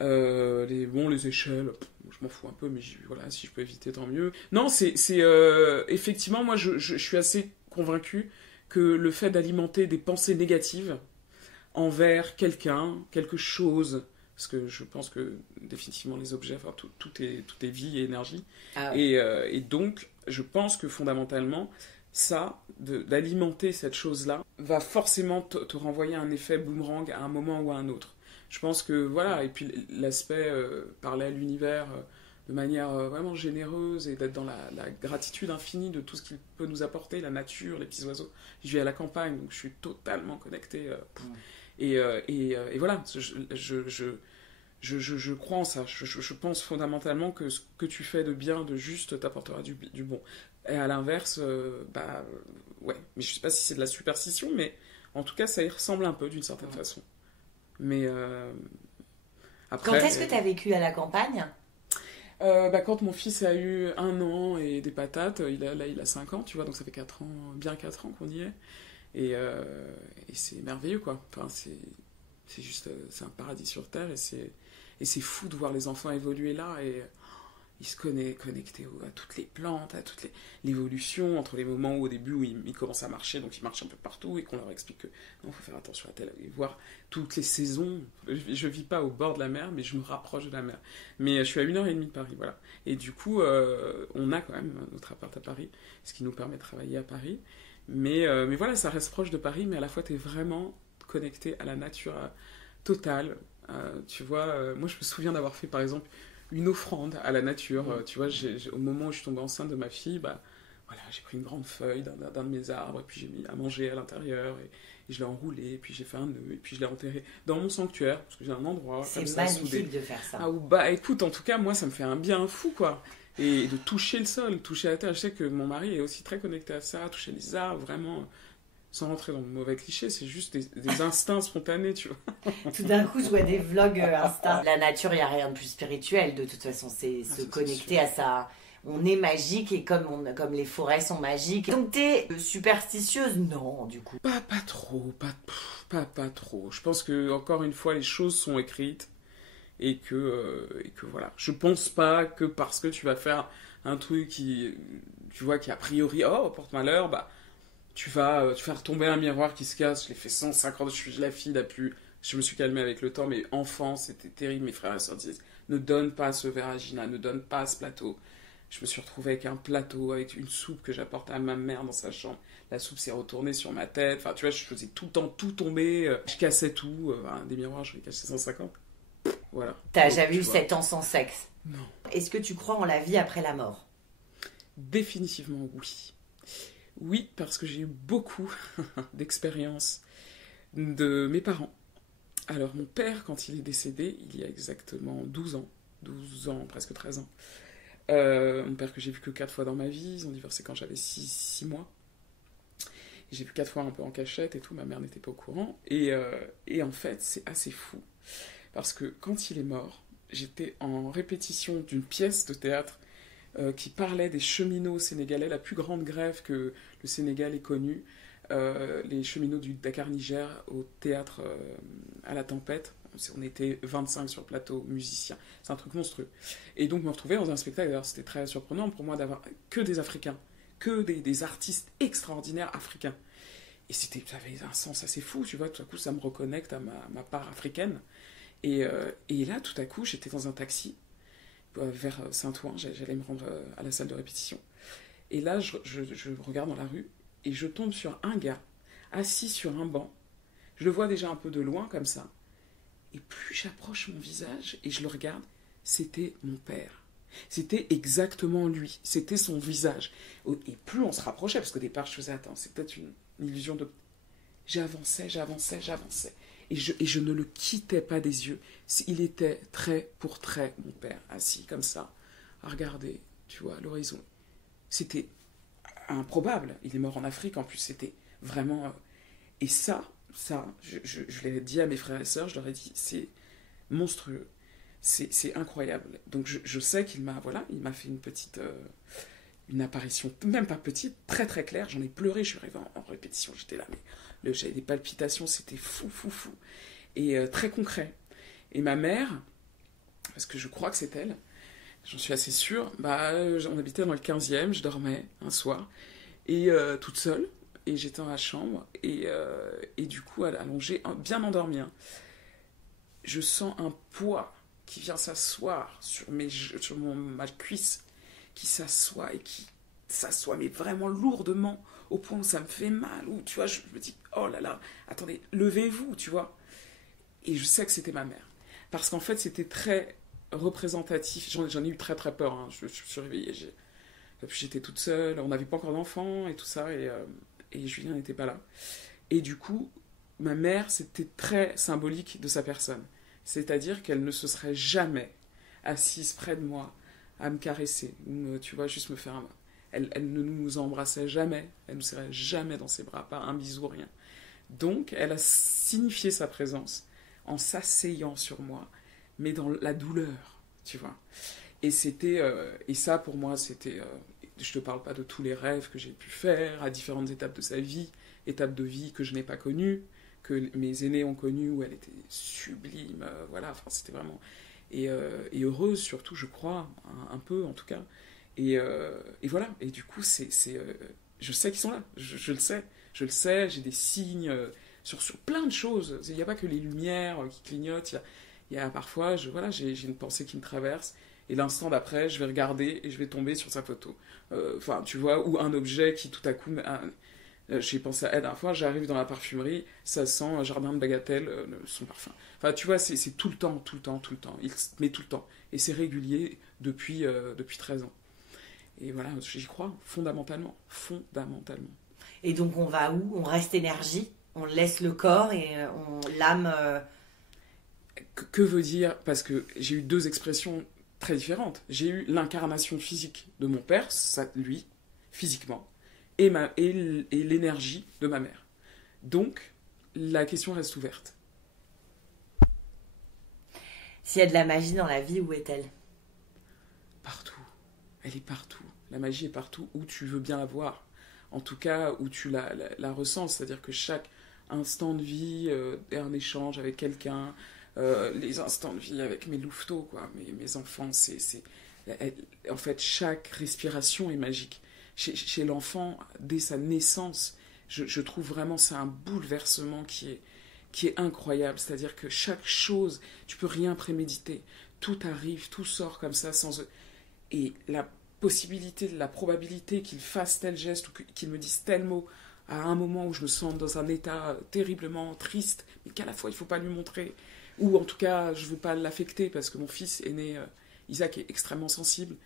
les échelles, je m'en fous un peu, mais voilà, si je peux éviter, tant mieux. Non, effectivement, moi, je suis assez convaincu que le fait d'alimenter des pensées négatives envers quelqu'un, quelque chose, parce que je pense que définitivement les objets, enfin tout est vie et énergie, ah ouais. et donc je pense que fondamentalement ça, d'alimenter cette chose-là, va forcément te renvoyer un effet boomerang à un moment ou à un autre. Je pense que voilà, et puis l'aspect parler à l'univers de manière vraiment généreuse et d'être dans la gratitude infinie de tout ce qu'il peut nous apporter, la nature, les petits oiseaux. Je vis à la campagne, donc je suis totalement connecté. Et voilà, je crois en ça. Je pense fondamentalement que ce que tu fais de bien, de juste, t'apportera du bon. Et à l'inverse, ouais. Mais je sais pas si c'est de la superstition, mais en tout cas, ça y ressemble un peu d'une certaine façon. Mais après... Quand est-ce que tu as vécu à la campagne ? Quand mon fils a eu 1 an et des patates, il a 5 ans, tu vois, donc ça fait 4 ans, bien 4 ans qu'on y est. Et c'est merveilleux, quoi. Enfin, c'est juste, c'est un paradis sur Terre, et c'est fou de voir les enfants évoluer là, et ils se connecter à toutes les plantes, à toute l'évolution, entre les moments où au début où ils commencent à marcher, donc ils marchent un peu partout, et qu'on leur explique que non, faut faire attention à tel, et voir toutes les saisons. Je vis pas au bord de la mer, mais je me rapproche de la mer. Mais je suis à 1h30 de Paris, voilà. Et du coup, on a quand même notre appart à Paris, ce qui nous permet de travailler à Paris. Mais voilà, ça reste proche de Paris, mais à la fois, tu es vraiment connecté à la nature totale. Tu vois, moi, je me souviens d'avoir fait, par exemple, une offrande à la nature. Tu vois, au moment où je suis tombée enceinte de ma fille, voilà, j'ai pris une grande feuille d'un de mes arbres, et puis j'ai mis à manger à l'intérieur, et je l'ai enroulé, et puis j'ai fait un nœud, et puis je l'ai enterré dans mon sanctuaire, parce que j'ai un endroit. C'est magnifique de faire ça. Écoute, en tout cas, moi, ça me fait un bien fou, quoi. Et de toucher le sol, toucher la terre. Je sais que mon mari est aussi très connecté à ça, toucher les arbres, vraiment, sans rentrer dans le mauvais cliché, c'est juste des instincts spontanés, tu vois. Tout d'un coup, je vois des vlogs Insta. La nature, il n'y a rien de plus spirituel, de toute façon, c'est se connecter à ça. On est magique, et comme les forêts sont magiques. Donc, t'es superstitieuse ? Non, du coup. Pas trop, pas trop. Je pense que, encore une fois, les choses sont écrites. Et que voilà. Je pense pas que parce que tu vas faire un truc qui a priori, porte malheur, tu vas faire tomber un miroir qui se casse. Je l'ai fait 150, je suis la fille la plus... Je me suis calmée avec le temps, mais enfant, c'était terrible. Mes frères et sœurs disaient, ne donne pas ce verre à Gina, ne donne pas ce plateau. Je me suis retrouvée avec un plateau, avec une soupe que j'apportais à ma mère dans sa chambre. La soupe s'est retournée sur ma tête. Enfin, tu vois, je faisais tout le temps tout tomber. Je cassais tout. Des miroirs, je les cachais 150. Voilà. T'as jamais eu 7 ans sans sexe ? Non. Est-ce que tu crois en la vie après la mort ? Définitivement oui. Oui, parce que j'ai eu beaucoup d'expériences de mes parents. Alors, mon père, quand il est décédé, il y a exactement 12 ans, presque 13 ans. Mon père que j'ai vu que 4 fois dans ma vie, ils ont divorcé quand j'avais 6 mois. Et j'ai vu 4 fois un peu en cachette et tout, ma mère n'était pas au courant. Et en fait, c'est assez fou. Parce que quand il est mort, j'étais en répétition d'une pièce de théâtre qui parlait des cheminots sénégalais, la plus grande grève que le Sénégal ait connue, les cheminots du Dakar-Niger au théâtre à la Tempête. On était 25 sur le plateau, musiciens. C'est un truc monstrueux. Et donc, me retrouver dans un spectacle, d'ailleurs, c'était très surprenant pour moi d'avoir que des Africains, que des artistes extraordinaires africains. ça avait un sens assez fou, tu vois. Tout à coup, ça me reconnecte à ma part africaine. Et là, tout à coup, j'étais dans un taxi vers Saint-Ouen. J'allais me rendre à la salle de répétition. Et là, je regarde dans la rue et je tombe sur un gars assis sur un banc. Je le vois déjà un peu de loin comme ça. Et plus j'approche mon visage et je le regarde, c'était mon père. C'était exactement lui. C'était son visage. Et plus on se rapprochait, parce qu'au départ, je faisais, attends, c'est peut-être une illusion de... J'avançais. Et je ne le quittais pas des yeux. Il était trait pour trait, mon père, assis comme ça, à regarder, tu vois, l'horizon. C'était improbable. Il est mort en Afrique, en plus, c'était vraiment... Et ça, je l'ai dit à mes frères et sœurs, je leur ai dit, c'est monstrueux. C'est incroyable. Donc je sais qu'il m'a fait une apparition, même pas petite, très très claire. J'en ai pleuré, je suis arrivée en répétition, j'étais là, mais j'avais des palpitations, c'était fou. Et très concret. Et ma mère, parce que je crois que c'est elle, j'en suis assez sûre, on habitait dans le 15e, je dormais un soir, et toute seule, et j'étais dans la chambre, et du coup, allongée, bien endormie, hein, je sens un poids qui vient s'asseoir sur ma cuisse, qui s'assoit mais vraiment lourdement, au point où ça me fait mal, où tu vois, je me dis, oh là là, attendez, levez-vous, tu vois. Et je sais que c'était ma mère. Parce qu'en fait, c'était très représentatif. J'en ai eu très très peur, hein. Je me suis réveillée, j'étais toute seule, on n'avait pas encore d'enfants et tout ça, et Julien n'était pas là. Et du coup, ma mère, c'était très symbolique de sa personne. C'est-à-dire qu'elle ne se serait jamais assise près de moi à me caresser, ou tu vois, juste me faire un... Elle ne nous embrassait jamais, elle ne nous serrait jamais dans ses bras, pas un bisou, rien. Donc, elle a signifié sa présence en s'asseyant sur moi, mais dans la douleur, tu vois. Et ça, pour moi, c'était... je te parle pas de tous les rêves que j'ai pu faire à différentes étapes de sa vie, étapes de vie que je n'ai pas connues, que mes aînés ont connues, où elle était sublime, voilà, enfin, c'était vraiment... Et heureuse, surtout, je crois, un peu, en tout cas. Et voilà, et du coup, je sais qu'ils sont là, je le sais, j'ai des signes sur plein de choses. Il n'y a pas que les lumières qui clignotent, il y a parfois, j'ai une pensée qui me traverse, et l'instant d'après, je vais regarder et je vais tomber sur sa photo. Enfin, tu vois, ou un objet qui tout à coup... j'ai pensé à elle la dernière fois, j'arrive dans la parfumerie, ça sent Jardin de Bagatelle, son parfum. Enfin, tu vois, c'est tout le temps. Mais tout le temps. Et c'est régulier depuis 13 ans. Et voilà, j'y crois, fondamentalement. Et donc, on va où? On reste énergie? On laisse le corps et l'âme... Que veut dire? Parce que j'ai eu deux expressions très différentes. J'ai eu l'incarnation physique de mon père, ça, lui, physiquement, et l'énergie de ma mère. Donc, la question reste ouverte. S'il y a de la magie dans la vie, où est-elle? Partout. Elle est partout. La magie est partout où tu veux bien la voir. En tout cas, où tu la ressens. C'est-à-dire que chaque instant de vie est un échange avec quelqu'un. Les instants de vie avec mes louveteaux, quoi. Mes enfants, en fait, chaque respiration est magique. Chez l'enfant, dès sa naissance, je trouve vraiment c'est un bouleversement qui est incroyable. C'est-à-dire que chaque chose, tu peux rien préméditer. Tout arrive, tout sort comme ça sans... Et la possibilité, la probabilité qu'il fasse tel geste ou qu'il me dise tel mot à un moment où je me sens dans un état terriblement triste, mais qu'à la fois il ne faut pas lui montrer, ou en tout cas je ne veux pas l'affecter parce que mon fils aîné, Isaac, est extrêmement sensible,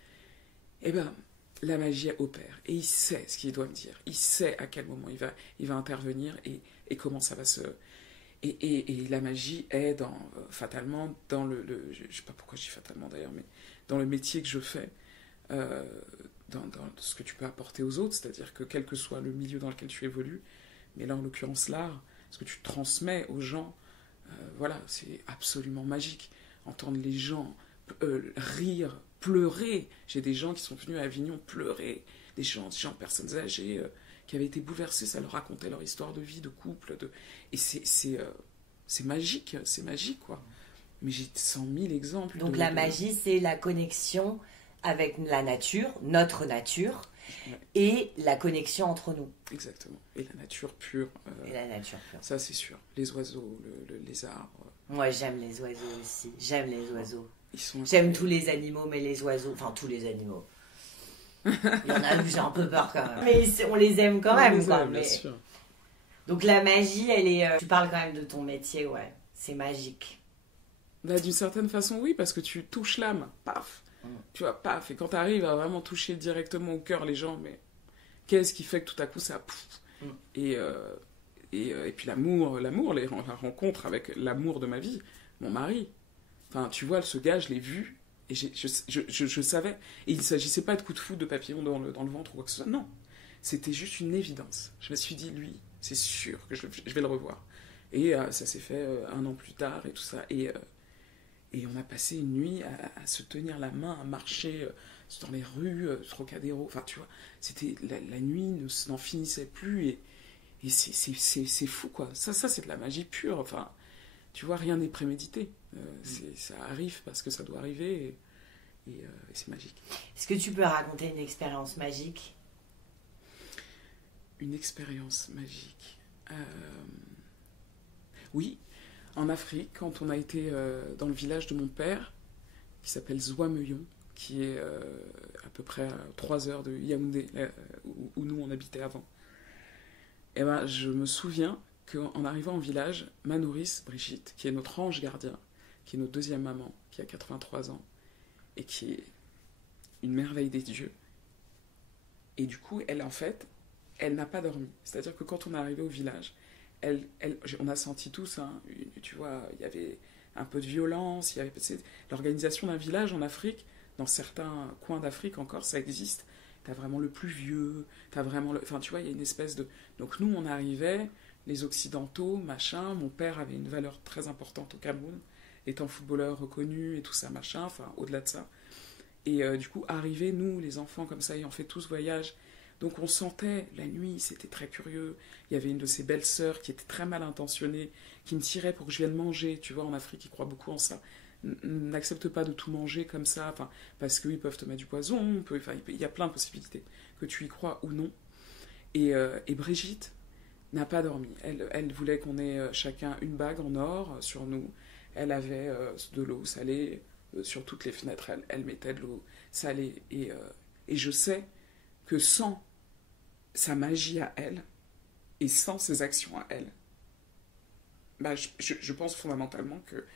eh bien, la magie opère. Et il sait ce qu'il doit me dire. Il sait à quel moment il va intervenir et comment ça va se... Et la magie est fatalement dans je ne sais pas pourquoi je dis fatalement d'ailleurs, mais dans le métier que je fais, dans ce que tu peux apporter aux autres, c'est-à-dire que quel que soit le milieu dans lequel tu évolues, mais là en l'occurrence l'art, ce que tu transmets aux gens, voilà, c'est absolument magique. Entendre les gens rire, pleurer. J'ai des gens qui sont venus à Avignon pleurer, des gens personnes âgées qui avaient été bouleversées, ça leur racontait leur histoire de vie, de couple, et c'est magique, quoi. Mais j'ai 100 000 exemples. Donc la magie, c'est la connexion avec la nature, notre nature, Ouais. et la connexion entre nous. Exactement. Et la nature pure. Et la nature pure. Ça, c'est sûr. Les oiseaux, les arbres. Moi, j'aime les oiseaux aussi. J'aime les oiseaux. Ils sont J'aime tous les animaux, mais les oiseaux... Enfin, tous les animaux. Il y en a où j'ai un peu peur quand même. Mais on les aime quand même. Quoi. Bien sûr. Donc la magie, elle est... Tu parles quand même de ton métier, ouais. C'est magique. Bah, d'une certaine façon, oui, parce que tu touches l'âme. Paf. Tu vois, paf. Et quand tu arrives à vraiment toucher directement au cœur les gens, mais qu'est-ce qui fait que tout à coup ça... Et puis l'amour, la rencontre avec l'amour de ma vie, mon mari. Enfin, tu vois, ce gars, je l'ai vu, et je savais. Et il ne s'agissait pas de coups de foudre, de papillon dans le ventre ou quoi que ce soit. Non, c'était juste une évidence. Je me suis dit, lui, c'est sûr que je vais le revoir. Et ça s'est fait 1 an plus tard et tout ça. Et on a passé une nuit à se tenir la main, à marcher dans les rues, Trocadéro. Enfin, tu vois, c'était la nuit n'en finissait plus. Et c'est fou, quoi. Ça c'est de la magie pure. Enfin, tu vois, rien n'est prémédité. Ça arrive parce que ça doit arriver et c'est magique. Est-ce que tu peux raconter une expérience magique ? Une expérience magique. Oui, en Afrique, quand on a été dans le village de mon père, qui s'appelle Zouameillon, qui est à peu près à 3 heures de Yaoundé, où nous on habitait avant. Et ben, je me souviens qu'en arrivant au village, ma nourrice, Brigitte, qui est notre ange gardien, qui est notre deuxième maman, qui a 83 ans, et qui est une merveille des dieux, et du coup, elle, en fait, elle n'a pas dormi. C'est-à-dire que quand on est arrivé au village, on a senti tous, hein, tu vois, il y avait un peu de violence, l'organisation d'un village en Afrique, dans certains coins d'Afrique encore, ça existe. T'as vraiment le plus vieux, t'as vraiment enfin, tu vois, il y a une espèce de... Donc nous, on arrivait, les Occidentaux, machin, mon père avait une valeur très importante au Cameroun, étant footballeur reconnu et tout ça, machin, enfin, au-delà de ça. Et du coup, arriver, nous, les enfants, comme ça, ayant fait tout ce voyage, donc on sentait, la nuit, c'était très curieux, il y avait une de ses belles sœurs qui était très mal intentionnée, qui me tirait pour que je vienne manger, tu vois, en Afrique, ils croient beaucoup en ça. N'accepte pas de tout manger comme ça, enfin, parce qu'ils peuvent te mettre du poison, il y a plein de possibilités, que tu y crois ou non. Et Brigitte n'a pas dormi. Elle voulait qu'on ait chacun une bague en or sur nous. Elle avait de l'eau salée sur toutes les fenêtres. Elle mettait de l'eau salée. Et je sais que sans sa magie à elle, et sans ses actions à elle, bah, je pense fondamentalement que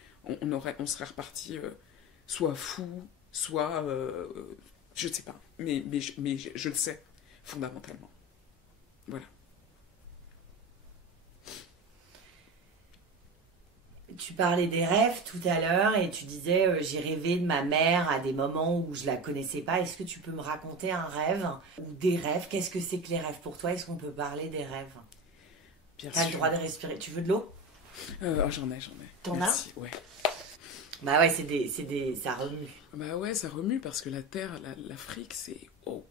on serait reparti soit fou, soit je ne sais pas, mais je le sais fondamentalement. Voilà. Tu parlais des rêves tout à l'heure et tu disais j'ai rêvé de ma mère à des moments où je la connaissais pas. Est-ce que tu peux me raconter un rêve ou des rêves ? Qu'est-ce que c'est que les rêves pour toi ? Est-ce qu'on peut parler des rêves ? Bien T'as sûr. le droit de respirer. Tu veux de l'eau ? J'en ai. T'en Merci. Ouais. Bah ouais, ça remue. Bah ouais, ça remue parce que la terre, l'Afrique, c'est oh.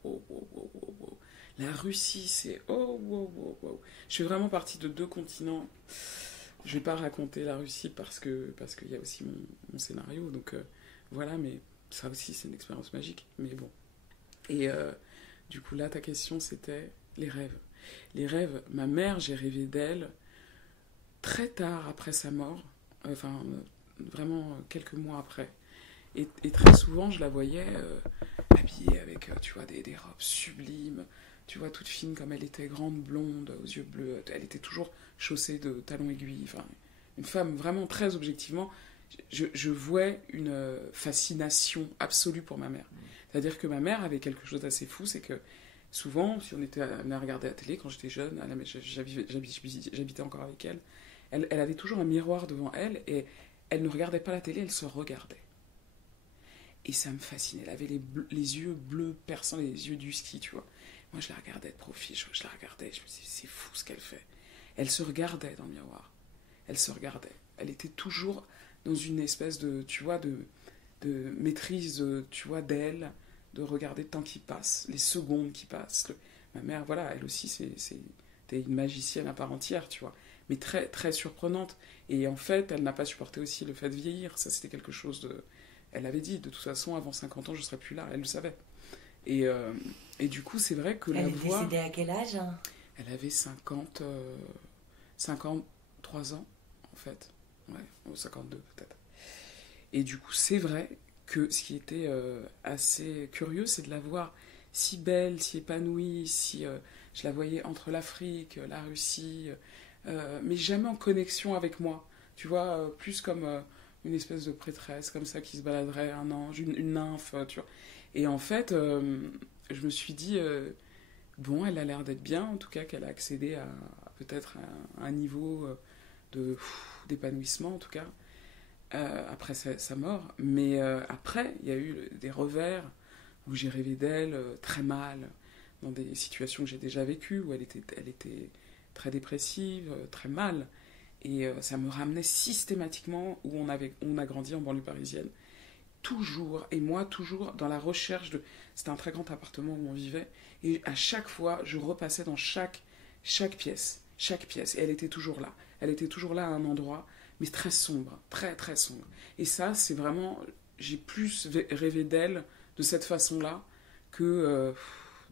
La Russie, c'est oh. Je suis vraiment partie de 2 continents. Je vais pas raconter la Russie parce qu'il y a aussi mon scénario, donc voilà, mais ça aussi c'est une expérience magique, mais bon. Et du coup là, ta question c'était les rêves. Les rêves, ma mère, j'ai rêvé d'elle très tard après sa mort, vraiment quelques mois après. Et très souvent, je la voyais habillée avec, tu vois, des robes sublimes, tu vois, toute fine comme elle était, grande, blonde, aux yeux bleus. Elle était toujours chaussée de talons aiguilles. Enfin, une femme vraiment très objectivement. Je vouais une fascination absolue pour ma mère. C'est-à-dire que ma mère avait quelque chose d'assez fou, c'est que souvent, si on était amené à regarder la télé, quand j'étais jeune, j'habitais encore avec elle, elle avait toujours un miroir devant elle et elle ne regardait pas la télé, elle se regardait. Et ça me fascinait. Elle avait les yeux bleus perçants, les yeux du ski, tu vois. Moi, je la regardais de profil, je la regardais, je me disais, c'est fou ce qu'elle fait. Elle se regardait dans le miroir. Elle se regardait. Elle était toujours dans une espèce de, tu vois, de maîtrise, tu vois, d'elle, de regarder le temps qui passe, les secondes qui passent. Ma mère, voilà, elle aussi, c'était une magicienne à part entière, tu vois. Mais très, très surprenante. Et en fait, elle n'a pas supporté aussi le fait de vieillir. Ça, c'était quelque chose de... Elle avait dit, de toute façon, avant 50 ans, je ne serais plus là. Elle le savait. Et du coup, c'est vrai que Elle est décédée à quel âge, hein? Elle avait 53 ans, en fait. Ouais, ou 52 peut-être. Et du coup, c'est vrai que ce qui était assez curieux, c'est de la voir si belle, si épanouie, si je la voyais entre l'Afrique, la Russie, mais jamais en connexion avec moi. Tu vois, plus comme une espèce de prêtresse, comme ça, qui se baladerait, un ange, une nymphe, tu vois. Et en fait, je me suis dit, bon, elle a l'air d'être bien, en tout cas, qu'elle a accédé à peut-être un niveau d'épanouissement, en tout cas, après sa mort. Mais après, il y a eu des revers où j'ai rêvé d'elle très mal, dans des situations que j'ai déjà vécues, où elle était très dépressive, très mal. Et ça me ramenait systématiquement où on a grandi en banlieue parisienne. Toujours, et moi toujours, dans la recherche de... C'était un très grand appartement où on vivait, et à chaque fois, je repassais dans chaque pièce, et elle était toujours là. Elle était toujours là à un endroit, mais très sombre, très très sombre. Et ça, c'est vraiment... J'ai plus rêvé d'elle de cette façon-là que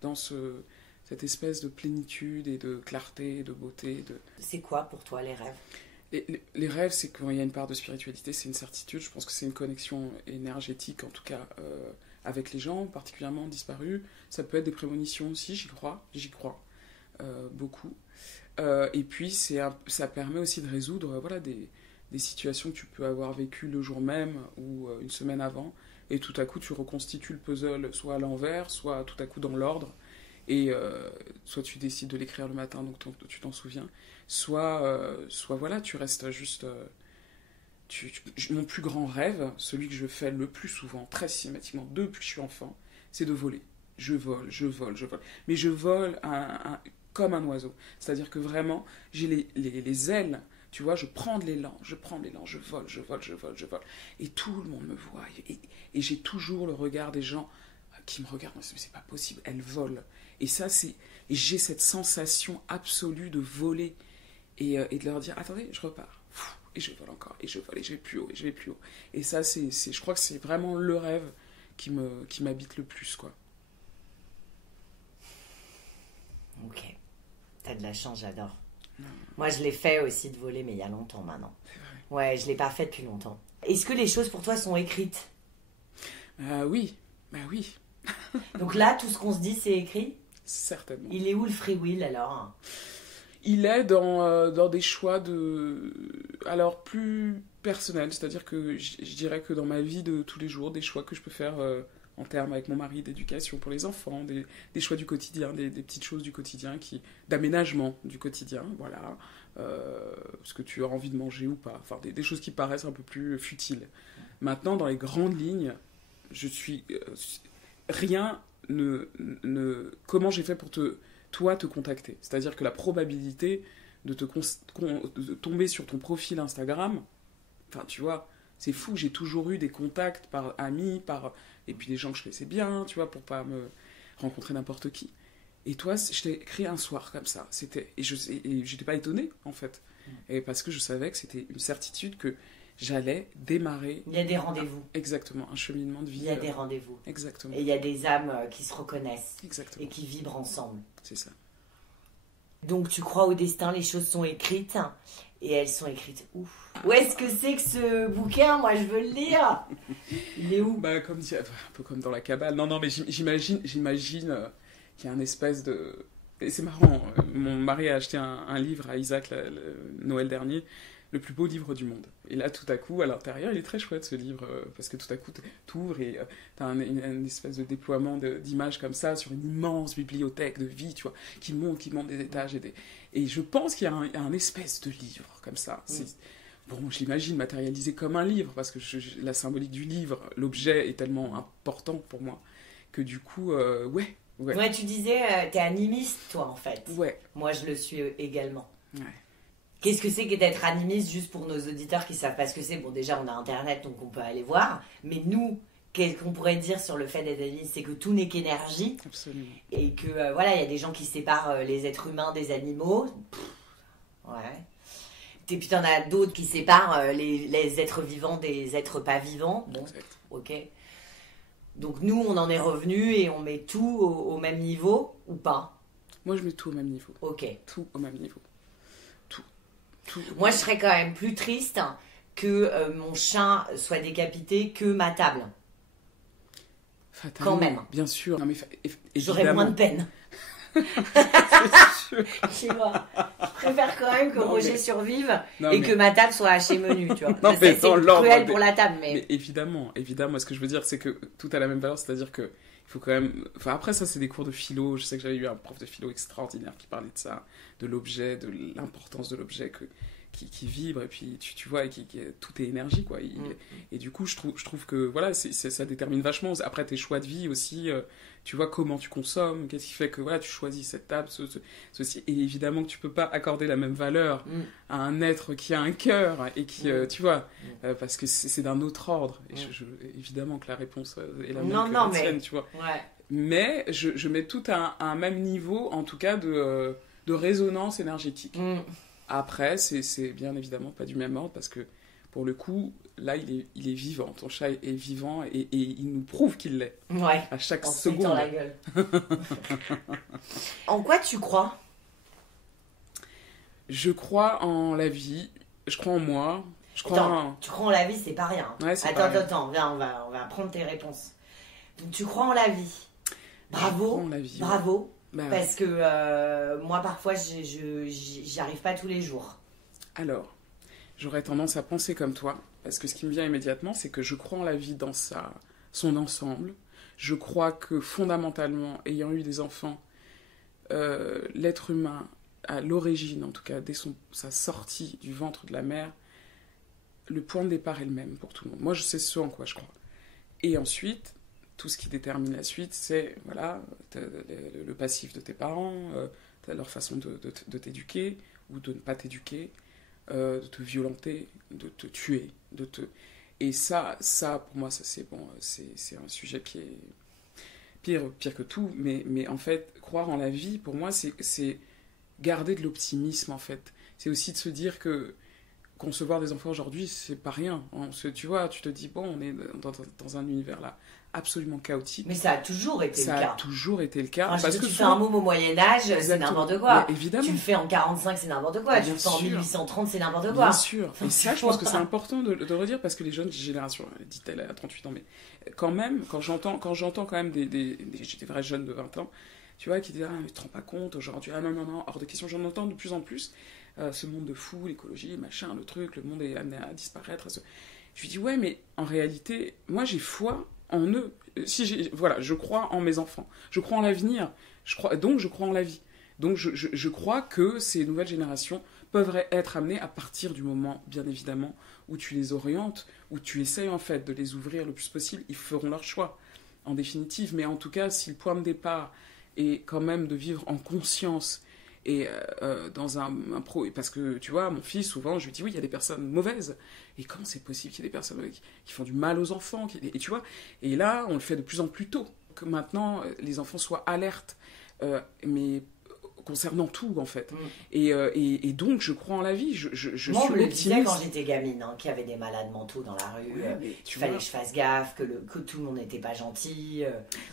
dans cette espèce de plénitude et de clarté, de beauté. C'est quoi pour toi les rêves ? Les rêves, c'est quand il y a une part de spiritualité, c'est une certitude. Je pense que c'est une connexion énergétique, en tout cas, avec les gens, particulièrement disparus. Ça peut être des prémonitions aussi, j'y crois beaucoup. Et puis, ça permet aussi de résoudre des situations que tu peux avoir vécues le jour même ou une semaine avant. Et tout à coup, tu reconstitues le puzzle soit à l'envers, soit tout à coup dans l'ordre. Et soit tu décides de l'écrire le matin, donc tu t'en souviens, soit voilà, tu restes juste... mon plus grand rêve, celui que je fais le plus souvent, très systématiquement, depuis que je suis enfant, c'est de voler. Je vole. Mais je vole comme un oiseau. C'est-à-dire que vraiment, j'ai les ailes, tu vois, je prends de l'élan, je vole. Et tout le monde me voit. Et j'ai toujours le regard des gens qui me regardent, c'est pas possible, elle vole. Et ça, et j'ai cette sensation absolue de voler et de leur dire, attendez, je repars. Et je vole encore, et je vole, et je vais plus haut, et je vais plus haut. Et ça, je crois que c'est vraiment le rêve qui m'habite le plus, quoi. Ok. T'as de la chance, j'adore. Moi, je l'ai fait aussi de voler, mais il y a longtemps maintenant. C'est vrai. Ouais, je l'ai pas fait depuis longtemps. Est-ce que les choses pour toi sont écrites ? Oui. Donc là, tout ce qu'on se dit, c'est écrit ? Certainement. Il est où le free will alors ? Il est dans des choix alors plus personnels, c'est-à-dire que je dirais que dans ma vie de tous les jours, des choix que je peux faire en termes avec mon mari d'éducation pour les enfants, des choix du quotidien, des petites choses du quotidien, d'aménagement du quotidien, voilà, ce que tu as envie de manger ou pas, enfin des choses qui paraissent un peu plus futiles. Maintenant, dans les grandes lignes, je suis... rien comment j'ai fait pour te contacter. C'est-à-dire que la probabilité de tomber sur ton profil Instagram, enfin, tu vois, c'est fou. J'ai toujours eu des contacts par amis, et puis des gens que je connaissais bien, tu vois, pour pas me rencontrer n'importe qui. Et toi, je t'ai écrit un soir comme ça. Et j'étais pas étonnée, en fait. Et parce que je savais que c'était une certitude que j'allais démarrer... Il y a des rendez-vous. Exactement, un cheminement de vie. Il y a des rendez-vous. Exactement. Et il y a des âmes qui se reconnaissent. Exactement. Et qui vibrent ensemble. C'est ça. Donc tu crois au destin, les choses sont écrites. Et elles sont écrites où ? Où est-ce que c'est que ce bouquin ? Moi, je veux le lire. Il est où ? Un peu comme dans la Kabbale. Non, mais j'imagine qu'il y a un espèce de... Et c'est marrant, mon mari a acheté un livre à Isaac Noël dernier, le plus beau livre du monde. Et là, tout à coup, à l'intérieur, il est très chouette ce livre, parce que tout à coup, t'ouvres et t'as une espèce de déploiement d'images comme ça, sur une immense bibliothèque de vie, tu vois, qui monte des étages. Et je pense qu'il y a un espèce de livre comme ça. Bon, je l'imagine matérialisé comme un livre, parce que la symbolique du livre, l'objet est tellement important pour moi, que du coup, ouais. Ouais, tu disais, t'es animiste, toi, en fait. Ouais. Moi, je le suis également. Ouais. Qu'est-ce que c'est que d'être animiste, juste pour nos auditeurs qui savent pas ce que c'est ? Bon, déjà, on a Internet, donc on peut aller voir. Mais nous, qu'est-ce qu'on pourrait dire sur le fait d'être animiste ? C'est que tout n'est qu'énergie. Absolument. Et que, voilà, il y a des gens qui séparent les êtres humains des animaux. Ouais. Et puis, t'en as d'autres qui séparent les êtres vivants des êtres pas vivants. Bon, exact. ok. Donc nous, on en est revenu et on met tout au même niveau ou pas? Moi, je mets tout au même niveau. Ok. Tout au même niveau. Tout. Moi, je serais quand même plus triste que mon chat soit décapité que ma table. Fatalement, quand même. Bien sûr. Non, mais J'aurais moins de peine. C'est sûr. Tu vois, je préfère quand même que Roger survive mais... que ma table soit hachée menu, tu vois. Non, mais c'est cruel pour la table, mais évidemment, ce que je veux dire, c'est que tout a la même valeur, c'est-à-dire que il faut quand même... Enfin, après, ça, c'est des cours de philo. Je sais que j'avais eu un prof de philo extraordinaire qui parlait de ça, de l'objet, de l'importance de l'objet qui vibre, et puis tu vois, tout est énergie, quoi. Et du coup, je trouve que, voilà, ça détermine vachement. Après, tes choix de vie aussi... tu vois comment tu consommes, qu'est-ce qui fait que voilà, tu choisis cette table, ceci. Et évidemment que tu peux pas accorder la même valeur à un être qui a un cœur et qui, tu vois, parce que c'est d'un autre ordre. Et évidemment que la réponse est la même que la tienne, tu vois. Ouais. Mais je mets tout à un même niveau, en tout cas, de résonance énergétique. Après, c'est bien évidemment pas du même ordre, parce que pour le coup, là, il est vivant. Ton chat est vivant et il nous prouve qu'il l'est. Ouais. À chaque en seconde. dans la gueule. En quoi tu crois? Je crois en la vie. Je crois en moi. Je crois Tu crois en la vie, c'est pas rien. Ouais, c'est attends. Viens, on va prendre tes réponses. Donc, tu crois en la vie. Bravo. Je crois en la vie. Bravo. Bah, parce que moi, parfois, j'y arrive pas tous les jours. Alors, j'aurais tendance à penser comme toi. Parce que ce qui me vient immédiatement, c'est que je crois en la vie dans son ensemble. Je crois que fondamentalement, ayant eu des enfants, l'être humain, à l'origine en tout cas, dès sa sortie du ventre de la mère, le point de départ est le même pour tout le monde. Moi, je sais ce en quoi je crois. Et ensuite, tout ce qui détermine la suite, c'est voilà, le passif de tes parents, leur façon de t'éduquer ou de ne pas t'éduquer, de te violenter, de te tuer, et ça pour moi, ça c'est bon, c'est un sujet qui est pire que tout, mais en fait, croire en la vie, pour moi, c'est garder de l'optimisme, en fait. C'est aussi de se dire que concevoir des enfants aujourd'hui, c'est pas rien. Tu vois, tu te dis, bon, on est dans un univers là absolument chaotique. Mais ça a toujours été le cas. Ça a toujours été le cas. Enfin, parce que tu fais un môme au Moyen-Âge, c'est n'importe quoi. Mais évidemment. Tu le fais en 45, c'est n'importe quoi. Tu le fais en 1830, c'est n'importe quoi. Bien sûr. Et ça, je pense que c'est important de redire, parce que les jeunes générations, dit-elle à 38 ans, mais quand même, quand j'entends quand même des vrais jeunes de 20 ans, tu vois, qui disent, ah, mais tu te rends pas compte aujourd'hui, ah non, hors de question, j'en entends de plus en plus, ce monde de fou, l'écologie, machin, le truc, le monde est amené à disparaître. Je lui dis, ouais, mais en réalité, moi j'ai foi en eux. Voilà, je crois en mes enfants, je crois en l'avenir, donc je crois en la vie. Donc je crois que ces nouvelles générations peuvent être amenées à partir du moment, bien évidemment, où tu les orientes, où tu essayes en fait de les ouvrir le plus possible, ils feront leur choix, en définitive. Mais en tout cas, si le point de départ est quand même de vivre en conscience, et dans parce que tu vois, mon fils, souvent je lui dis, oui, il y a des personnes mauvaises, et comment c'est possible qu'il y ait des personnes qui font du mal aux enfants, et tu vois, et là on le fait de plus en plus tôt, que maintenant les enfants soient alertes, mais concernant tout en fait. Et donc je crois en la vie, je Moi, suis on me le disait optimiste. quand j'étais gamine, qu'il y avait des malades mentaux dans la rue, qu'il fallait que je fasse gaffe, que tout le monde n'était pas gentil.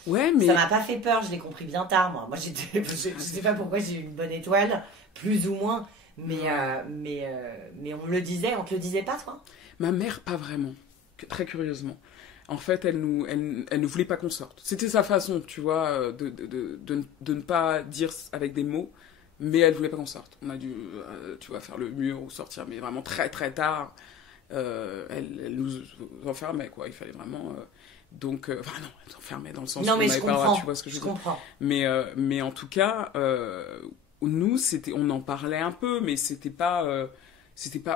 Ouais, mais ça m'a pas fait peur, je l'ai compris bien tard, moi. Moi, je sais pas pourquoi j'ai eu une bonne étoile, plus ou moins, mais on me le disait, on te le disait pas, toi? Ma mère, pas vraiment, très curieusement. En fait, elle ne voulait pas qu'on sorte. C'était sa façon, tu vois, de ne pas dire avec des mots, mais elle voulait pas qu'on sorte. On a dû, tu vois, faire le mur ou sortir, mais vraiment très très tard. Elle nous enfermait, quoi. Il fallait vraiment... donc, enfin non, elle nous enfermait dans le sens où on n'avait pas le droit, tu vois ce que je veux dire. Comprends. Mais en tout cas, nous, on en parlait un peu, mais c'était pas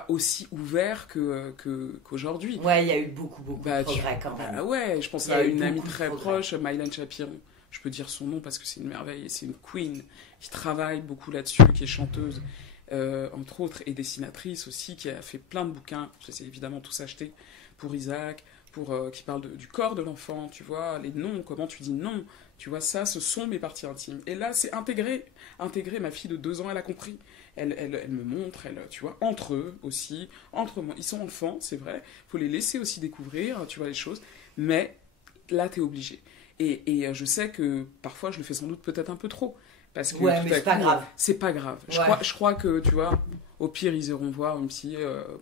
aussi ouvert qu'aujourd'hui. Ouais, il y a eu beaucoup de progrès quand même. Ouais, je pense à une amie très proche, Mylène Chapiron. Je peux dire son nom parce que c'est une merveille, et c'est une queen qui travaille beaucoup là-dessus, qui est chanteuse, entre autres, et dessinatrice aussi, qui a fait plein de bouquins. C'est évidemment tous achetés pour Isaac, qui parle du corps de l'enfant, tu vois, les noms, comment tu dis non. Tu vois, ça, ce sont mes parties intimes. Et là, c'est intégré. Ma fille de 2 ans, elle a compris. Elle me montre, tu vois, entre eux aussi, entre moi. Ils sont enfants, c'est vrai. Il faut les laisser aussi découvrir, tu vois, les choses. Mais là, t'es obligé. Et je sais que parfois, je le fais sans doute peut-être un peu trop. Parce que ouais, mais c'est pas grave. C'est pas grave. Ouais. Je crois que, tu vois, au pire, ils iront voir une psy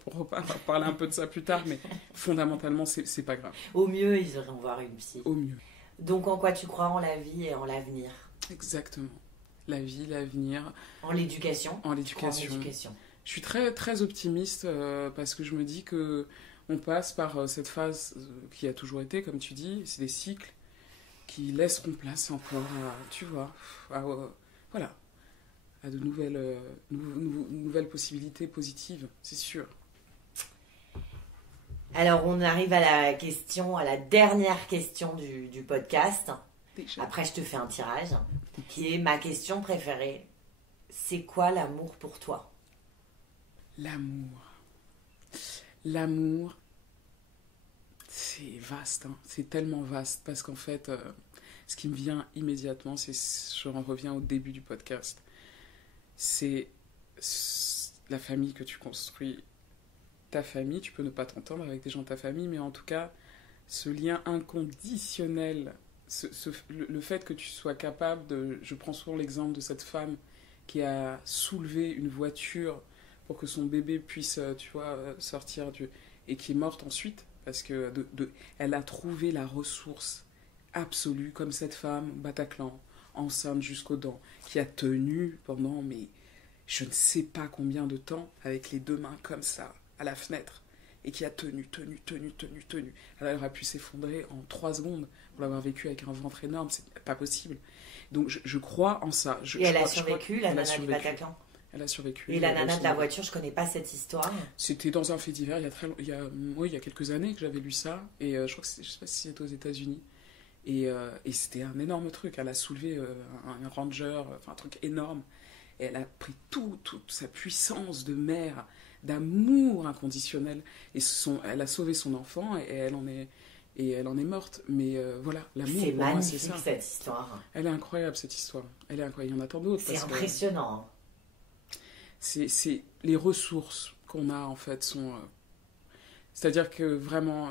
pour parler un peu de ça plus tard, mais fondamentalement, c'est pas grave. Au mieux, ils iront voir une psy. Au mieux. Donc, en quoi tu crois en la vie et en l'avenir? Exactement. La vie, l'avenir. En l'éducation. En l'éducation. Je suis très, très optimiste parce que je me dis que on passe par cette phase qui a toujours été, comme tu dis, c'est des cycles qui laisseront place encore à, tu vois, voilà, à de nouvelles possibilités positives, c'est sûr. Alors, on arrive à la dernière question du podcast. Déjà. Après, je te fais un tirage, qui est ma question préférée. C'est quoi l'amour pour toi? L'amour, c'est vaste, hein. C'est tellement vaste, parce qu'en fait, ce qui me vient immédiatement, je reviens au début du podcast, c'est la famille que tu construis. Ta famille, tu peux ne pas t'entendre avec des gens de ta famille, mais en tout cas, ce lien inconditionnel, le fait que tu sois capable de... Je prends souvent l'exemple de cette femme qui a soulevé une voiture pour que son bébé puisse, tu vois, sortir et qui est morte ensuite, parce que elle a trouvé la ressource absolue, comme cette femme, Bataclan, enceinte jusqu'aux dents, qui a tenu pendant, mais je ne sais pas combien de temps, avec les deux mains comme ça, à la fenêtre, et qui a tenu. Elle aurait pu s'effondrer en 3 secondes pour l'avoir vécu avec un ventre énorme, c'est pas possible. Donc je crois en ça. Elle a survécu, la nana du Bataclan? Elle a survécu. Et la nana de la voiture, je connais pas cette histoire. C'était dans un fait divers, il y a quelques années que j'avais lu ça, et je crois que je sais pas si c'était aux États-Unis. Et c'était un énorme truc. Elle a soulevé un Ranger, enfin un truc énorme. Et elle a pris toute sa puissance de mère, d'amour inconditionnel. Et elle a sauvé son enfant et elle en est morte. Mais voilà, l'amour, c'est pour moi, c'est ça. magnifique cette histoire. Elle est incroyable, cette histoire. Elle est incroyable. Il y en a tant d'autres. C'est impressionnant. C'est les ressources qu'on a, en fait, sont... c'est-à-dire que vraiment...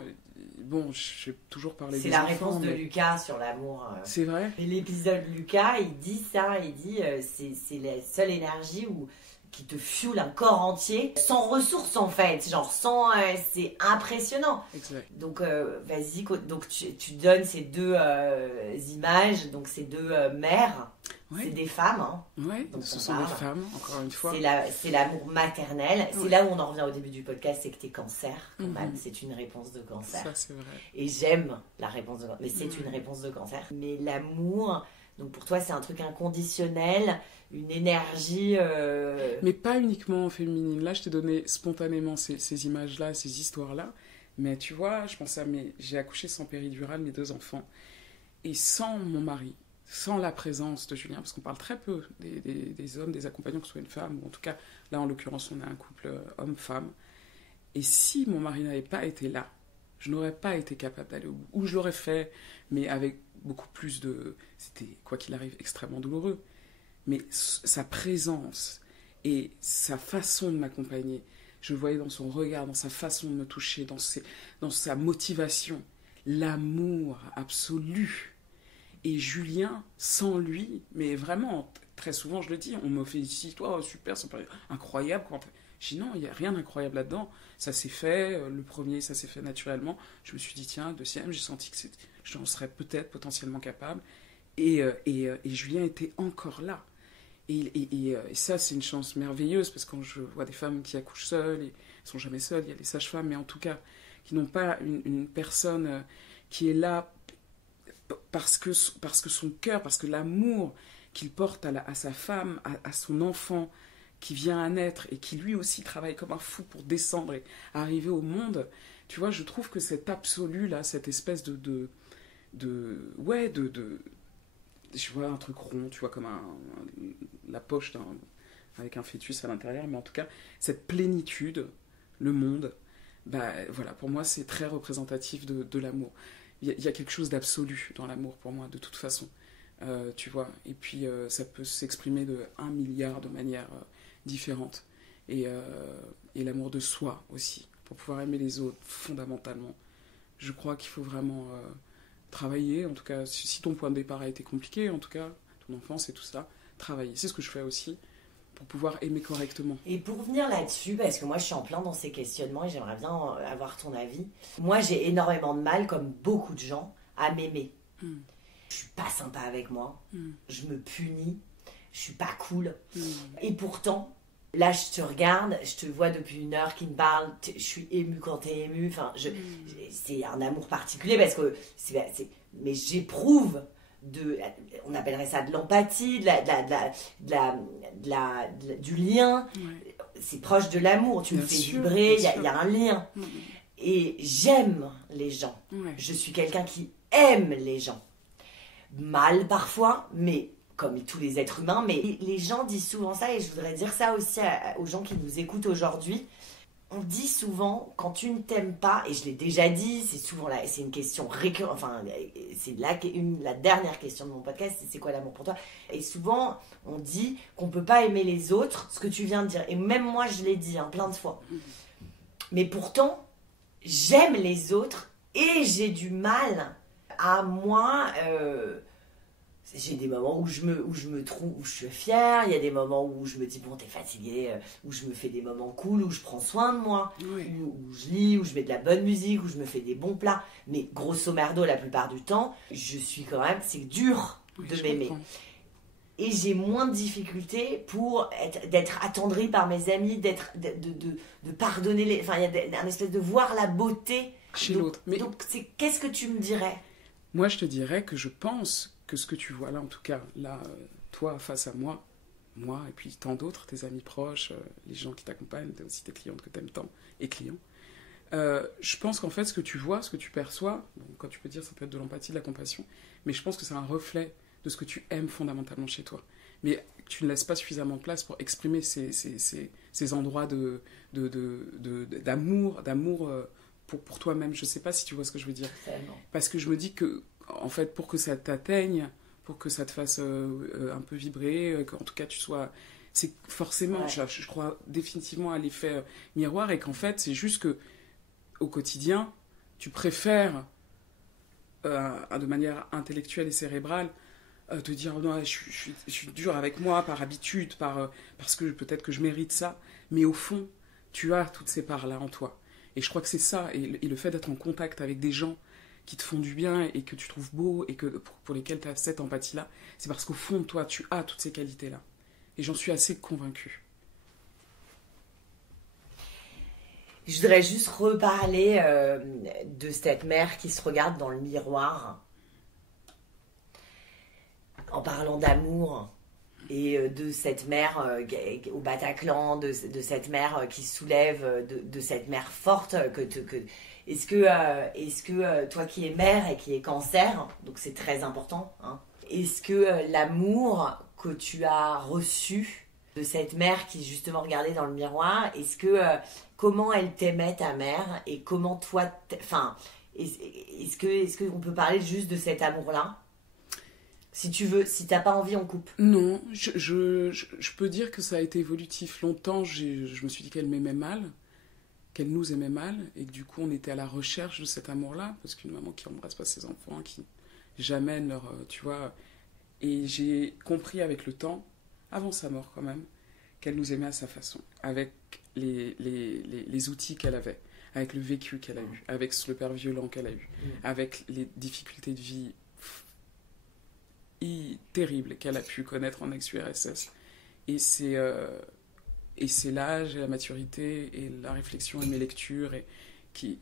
Bon, je vais toujours parler des enfants. C'est la réponse de Lucas sur l'amour. C'est vrai. Et l'épisode Lucas, il dit ça, c'est la seule énergie qui te fuel un corps entier, sans ressources en fait, genre c'est impressionnant. Exact. Donc vas-y, donc tu donnes ces deux images, donc ces deux mères, c'est des femmes. Hein, ouais, ce sont des femmes, encore une fois. C'est l'amour maternel, c'est là où on en revient au début du podcast, c'est que t'es cancer, quand même, c'est une réponse de cancer. Ça c'est vrai. Et j'aime la réponse de cancer, mais c'est une réponse de cancer. Mais l'amour... Donc pour toi, c'est un truc inconditionnel, une énergie... Mais pas uniquement féminine. Là, je t'ai donné spontanément ces images-là, ces histoires-là. Mais tu vois, je pense j'ai accouché sans péridurale, mes 2 enfants. Et sans mon mari, sans la présence de Julien, parce qu'on parle très peu des hommes, des accompagnants, que ce soit une femme, ou en tout cas, là, en l'occurrence, on a un couple homme-femme. Et si mon mari n'avait pas été là, je n'aurais pas été capable d'aller au bout. Ou je l'aurais fait, mais avec beaucoup plus de... C'était, quoi qu'il arrive, extrêmement douloureux. Mais sa présence et sa façon de m'accompagner, je le voyais dans son regard, dans sa façon de me toucher, dans sa motivation, l'amour absolu. Et Julien, sans lui, mais vraiment, très souvent je le dis, on me félicite, oh, super, c'est incroyable. Je dis non, il n'y a rien d'incroyable là-dedans. Ça s'est fait, le premier, ça s'est fait naturellement. Je me suis dit, tiens, le deuxième, j'ai senti que j'en serais peut-être potentiellement capable. Et Julien était encore là. Et ça, c'est une chance merveilleuse, parce que quand je vois des femmes qui accouchent seules, et elles ne sont jamais seules, il y a les sages-femmes, mais en tout cas, qui n'ont pas une personne qui est là parce que son cœur, parce que l'amour qu'il porte à sa femme, à son enfant, qui vient à naître et qui lui aussi travaille comme un fou pour descendre et arriver au monde, tu vois, je trouve que cet absolu là, cette espèce de je vois un truc rond, tu vois, comme la poche avec un fœtus à l'intérieur, mais en tout cas, cette plénitude, le monde, bah voilà, pour moi c'est très représentatif de l'amour. Il y a quelque chose d'absolu dans l'amour pour moi, de toute façon, tu vois, et puis ça peut s'exprimer de 1 milliard de manières différentes, et l'amour de soi aussi, pour pouvoir aimer les autres fondamentalement. Je crois qu'il faut vraiment travailler, en tout cas, si ton point de départ a été compliqué, en tout cas, ton enfance et tout ça, travailler. C'est ce que je fais aussi pour pouvoir aimer correctement. Et pour revenir là-dessus, parce que moi je suis en plein dans ces questionnements et j'aimerais bien avoir ton avis. Moi j'ai énormément de mal, comme beaucoup de gens, à m'aimer. Je suis pas sympa avec moi, je me punis, je suis pas cool. Et pourtant, là je te regarde, je te vois depuis 1 heure qui me parle, je suis émue quand t'es émue. Enfin, c'est un amour particulier parce que mais j'éprouve on appellerait ça de l'empathie, du lien. Ouais. C'est proche de l'amour, tu me fais vibrer, il y a un lien. Et j'aime les gens. Ouais. Je suis quelqu'un qui aime les gens. Mal parfois, mais comme tous les êtres humains, mais les gens disent souvent ça, et je voudrais dire ça aussi aux gens qui nous écoutent aujourd'hui. On dit souvent, quand tu ne t'aimes pas, et je l'ai déjà dit, c'est une question récurrente, enfin, c'est la dernière question de mon podcast, c'est quoi l'amour pour toi? Et souvent, on dit qu'on ne peut pas aimer les autres, ce que tu viens de dire. Et même moi, je l'ai dit plein de fois. Mais pourtant, j'aime les autres et j'ai du mal à moi... j'ai des moments où je me trouve, où je suis fière, il y a des moments où je me dis bon t'es fatiguée, où je me fais des moments cool, où je prends soin de moi, où je lis, où je mets de la bonne musique, où je me fais des bons plats, mais grosso merdo la plupart du temps, je suis quand même, c'est dur de m'aimer. Et j'ai moins de difficultés pour d'être attendrie par mes amis, de pardonner enfin il y a un espèce de voir la beauté chez l'autre. Mais donc qu'est-ce que tu me dirais? Moi je te dirais que je pense que ce que tu vois là, en tout cas, là, toi face à moi, et puis tant d'autres, tes amis proches, les gens qui t'accompagnent, aussi tes clientes que t'aimes tant, et clients, je pense qu'en fait, ce que tu vois, ce que tu perçois, bon, quand tu peux dire, ça peut être de l'empathie, de la compassion, mais je pense que c'est un reflet de ce que tu aimes fondamentalement chez toi. Mais tu ne laisses pas suffisamment de place pour exprimer ces endroits d'amour pour toi-même. Je ne sais pas si tu vois ce que je veux dire. Parce que je me dis que en fait, pour que ça t'atteigne, pour que ça te fasse un peu vibrer, qu'en tout cas tu sois... C'est forcément, je crois définitivement à l'effet miroir, et qu'en fait, c'est juste que au quotidien, tu préfères, de manière intellectuelle et cérébrale, te dire non, je suis dur avec moi par habitude, parce que peut-être que je mérite ça, mais au fond, tu as toutes ces parts-là en toi. Et je crois que c'est ça, et le fait d'être en contact avec des gens qui te font du bien et que tu trouves beau et que pour lesquels tu as cette empathie-là, c'est parce qu'au fond de toi, tu as toutes ces qualités-là. Et j'en suis assez convaincue. Je voudrais juste reparler de cette mère qui se regarde dans le miroir en parlant d'amour et de cette mère au Bataclan, de cette mère qui soulève, de cette mère forte Est-ce que toi qui es mère et qui es cancer, donc c'est très important, hein, est-ce que l'amour que tu as reçu de cette mère qui justement regardait dans le miroir, comment elle t'aimait ta mère et comment toi, est-ce qu'on peut parler juste de cet amour-là? Si tu veux, si t'as pas envie, on coupe. Non, je peux dire que ça a été évolutif. Longtemps, je me suis dit qu'elle m'aimait mal, qu'elle nous aimait mal, et que du coup on était à la recherche de cet amour-là, parce qu'une maman qui embrasse pas ses enfants, qui jamais leur... tu vois... Et j'ai compris avec le temps, avant sa mort quand même, qu'elle nous aimait à sa façon, avec les outils qu'elle avait, avec le vécu qu'elle a eu, avec le père violent qu'elle a eu, avec les difficultés de vie terribles qu'elle a pu connaître en ex-URSS. Et c'est l'âge et la maturité et la réflexion et mes lectures et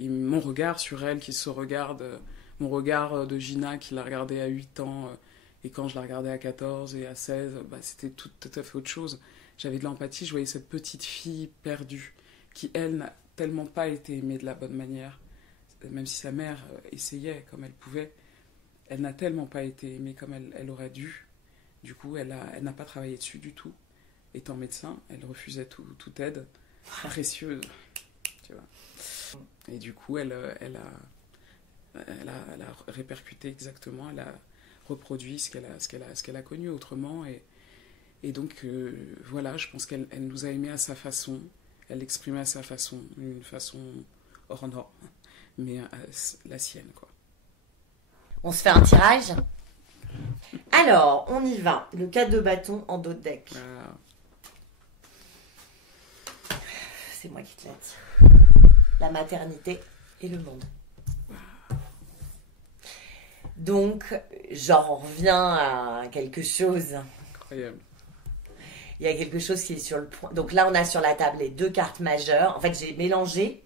mon regard sur elle qui se regarde, mon regard de Gina qui l'a regardée à 8 ans et quand je la regardais à 14 et à 16, c'était tout à fait autre chose. J'avais de l'empathie, je voyais cette petite fille perdue qui, elle, n'a tellement pas été aimée de la bonne manière, même si sa mère essayait comme elle pouvait, elle n'a tellement pas été aimée comme elle aurait dû. Du coup, elle n'a pas travaillé dessus du tout. Étant médecin, elle refusait toute aide précieuse, tu vois. Et du coup, elle a répercuté exactement, elle a reproduit ce qu'elle a connu autrement. Et donc, voilà, je pense qu'elle nous a aimés à sa façon. Elle l'exprimait à sa façon, une façon hors norme, mais la sienne, quoi. On se fait un tirage? Alors, on y va. Le 4 de bâton en dos de deck. Voilà. C'est moi qui te la tire. La maternité et le monde. Donc, genre, on revient à quelque chose. Incroyable. Il y a quelque chose qui est sur le point. Donc là, on a sur la table les 2 cartes majeures. En fait, j'ai mélangé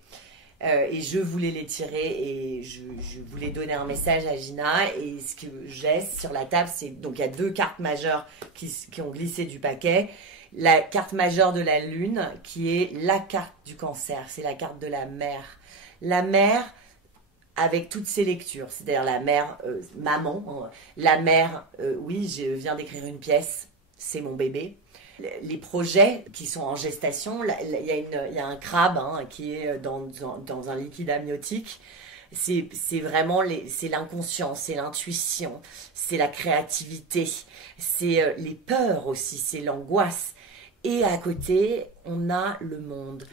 et je voulais les tirer et je voulais donner un message à Gina. Et ce que j'ai sur la table, c'est... Donc, il y a 2 cartes majeures qui ont glissé du paquet. La carte majeure de la lune, qui est la carte du cancer. C'est la carte de la mère. La mère... avec toutes ses lectures, c'est-à-dire la mère, maman, la mère, oui, je viens d'écrire une pièce, c'est mon bébé. Les projets qui sont en gestation, il y a un crabe qui est dans un liquide amniotique. C'est vraiment c'est l'inconscient, c'est l'intuition, c'est la créativité, c'est les peurs aussi, c'est l'angoisse. Et à côté, on a le monde.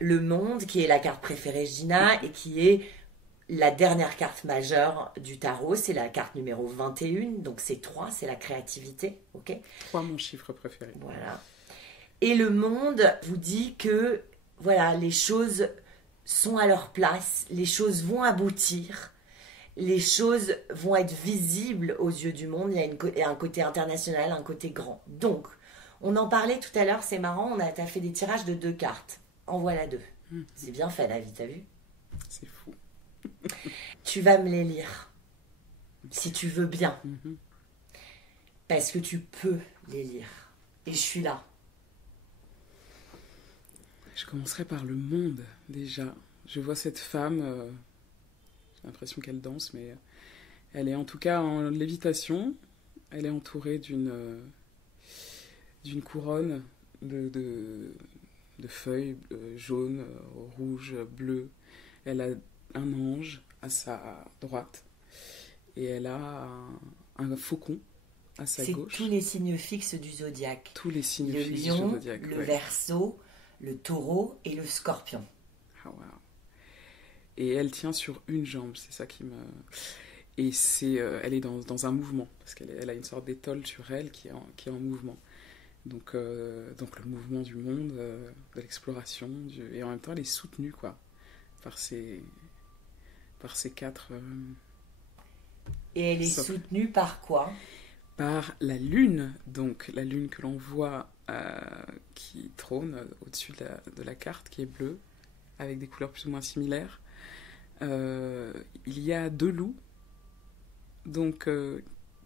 Le monde qui est la carte préférée de Gina et qui est la dernière carte majeure du tarot, c'est la carte numéro 21, donc c'est 3, c'est la créativité, ok ? 3, mon chiffre préféré. Voilà. Et le monde vous dit que, voilà, les choses sont à leur place, les choses vont aboutir, les choses vont être visibles aux yeux du monde, il y a un côté international, un côté grand. Donc, on en parlait tout à l'heure, c'est marrant, t'as fait des tirages de 2 cartes. En voilà 2. C'est bien fait, la vie, t'as vu ? C'est fou. Tu vas me les lire, si tu veux bien, parce que tu peux les lire, et je suis là. Je commencerai par le monde, déjà. Je vois cette femme, j'ai l'impression qu'elle danse, mais elle est en tout cas en lévitation. Elle est entourée d'une couronne de feuilles jaunes, rouges, bleues. Elle a un ange à sa droite et elle a un faucon à sa gauche. C'est tous les signes fixes du zodiaque. Tous les signes le fixes lion, du zodiaque. Le Verseau, le taureau et le scorpion. Ah, wow. Et elle tient sur une jambe, c'est ça qui me... Et elle est dans un mouvement, parce qu'elle a une sorte d'étole sur elle qui est en mouvement. Donc le mouvement du monde, de l'exploration, et en même temps elle est soutenue quoi, par ces 4... Et elle est soutenue par quoi ? Par la lune, donc la lune que l'on voit qui trône au-dessus de la carte, qui est bleue, avec des couleurs plus ou moins similaires. Il y a 2 loups, donc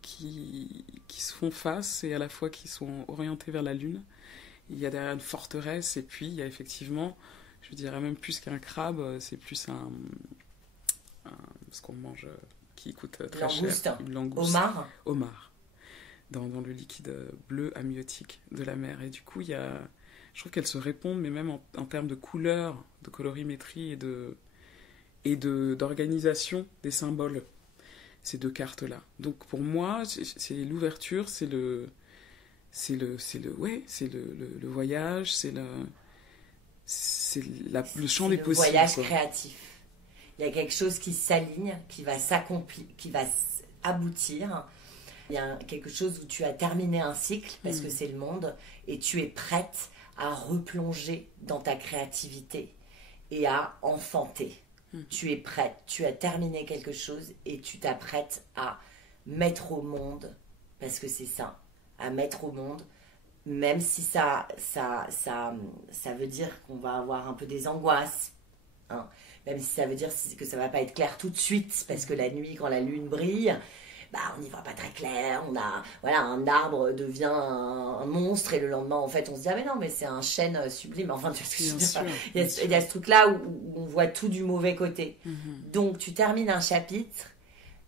qui se font face et à la fois qui sont orientés vers la lune. Il y a derrière une forteresse et puis il y a effectivement, je dirais même plus qu'un crabe, c'est plus ce qu'on mange qui coûte très cher. Une langouste. Homard. Dans le liquide bleu amniotique de la mer. Et du coup, je trouve qu'elles se répondent, mais même en termes de couleurs, de colorimétrie et d'organisation des symboles, ces 2 cartes-là. Donc pour moi, c'est l'ouverture, c'est le voyage, c'est le champ des possibles. Le voyage créatif. Il y a quelque chose qui s'aligne, qui va s'accomplir, qui va aboutir. Il y a quelque chose où tu as terminé un cycle, parce que c'est le monde, et tu es prête à replonger dans ta créativité et à enfanter. Tu es prête, tu as terminé quelque chose et tu t'apprêtes à mettre au monde, parce que c'est ça, à mettre au monde, même si ça veut dire qu'on va avoir un peu des angoisses, hein. Même si ça veut dire que ça va pas être clair tout de suite, parce que la nuit, quand la lune brille, on n'y voit pas très clair, un arbre devient un monstre, et le lendemain, en fait, on se dit, ah mais non, mais c'est un chêne sublime. Enfin, tu vois, il y a ce truc-là où on voit tout du mauvais côté. Donc, tu termines un chapitre,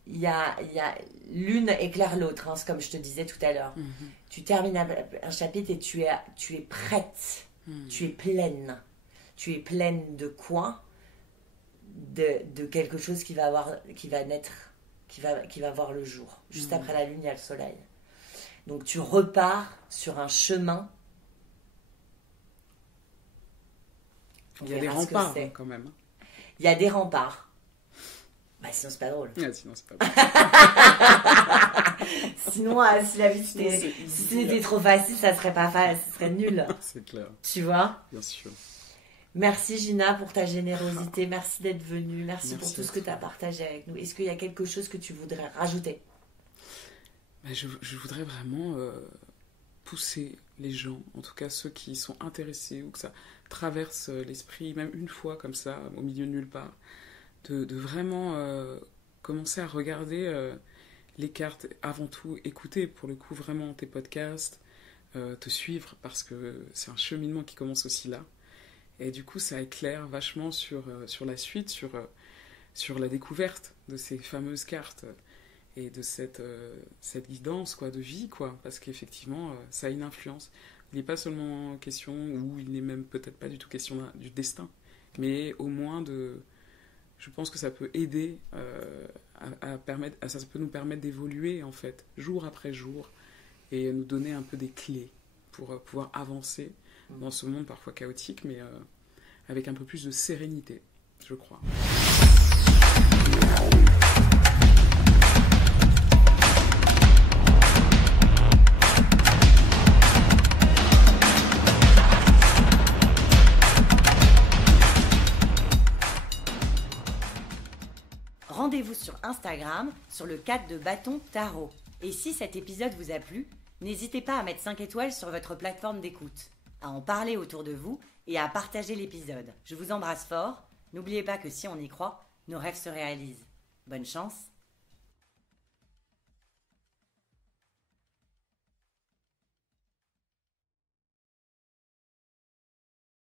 il y a l'une éclaire l'autre, hein, c'est comme je te disais tout à l'heure. Tu termines un chapitre et tu es prête, tu es pleine. Tu es pleine de quoi ? De quelque chose qui va naître, qui va voir le jour. Juste après la lune, il y a le soleil. Donc tu repars sur un chemin. Il y a des remparts quand même. Il y a des remparts. Bah sinon c'est pas drôle. Ah, sinon c'est pas bon. Sinon, si la vie c'était trop facile, ça serait pas facile, ça serait nul. C'est clair. Tu vois ? Bien sûr. Merci Gina pour ta générosité, merci d'être venue, merci pour Merci tout ce que tu as partagé avec nous. Est-ce qu'il y a quelque chose que tu voudrais rajouter ? Je voudrais vraiment pousser les gens, en tout cas ceux qui sont intéressés ou que ça traverse l'esprit, même une fois comme ça, au milieu de nulle part, de vraiment commencer à regarder les cartes, avant tout écouter pour le coup vraiment tes podcasts, te suivre parce que c'est un cheminement qui commence aussi là. Et du coup, ça éclaire vachement sur la suite, sur la découverte de ces fameuses cartes et de cette guidance quoi, de vie, quoi, parce qu'effectivement, ça a une influence. Il n'est pas seulement question, ou il n'est même peut-être pas du tout question du destin, mais au moins je pense que ça peut aider ça peut nous permettre d'évoluer, en fait, jour après jour, et nous donner un peu des clés pour pouvoir avancer dans ce monde parfois chaotique, mais avec un peu plus de sérénité, je crois. Rendez-vous sur Instagram sur le 4 de Bâton Tarot. Et si cet épisode vous a plu, n'hésitez pas à mettre 5 étoiles sur votre plateforme d'écoute, à en parler autour de vous et à partager l'épisode. Je vous embrasse fort. N'oubliez pas que si on y croit, nos rêves se réalisent. Bonne chance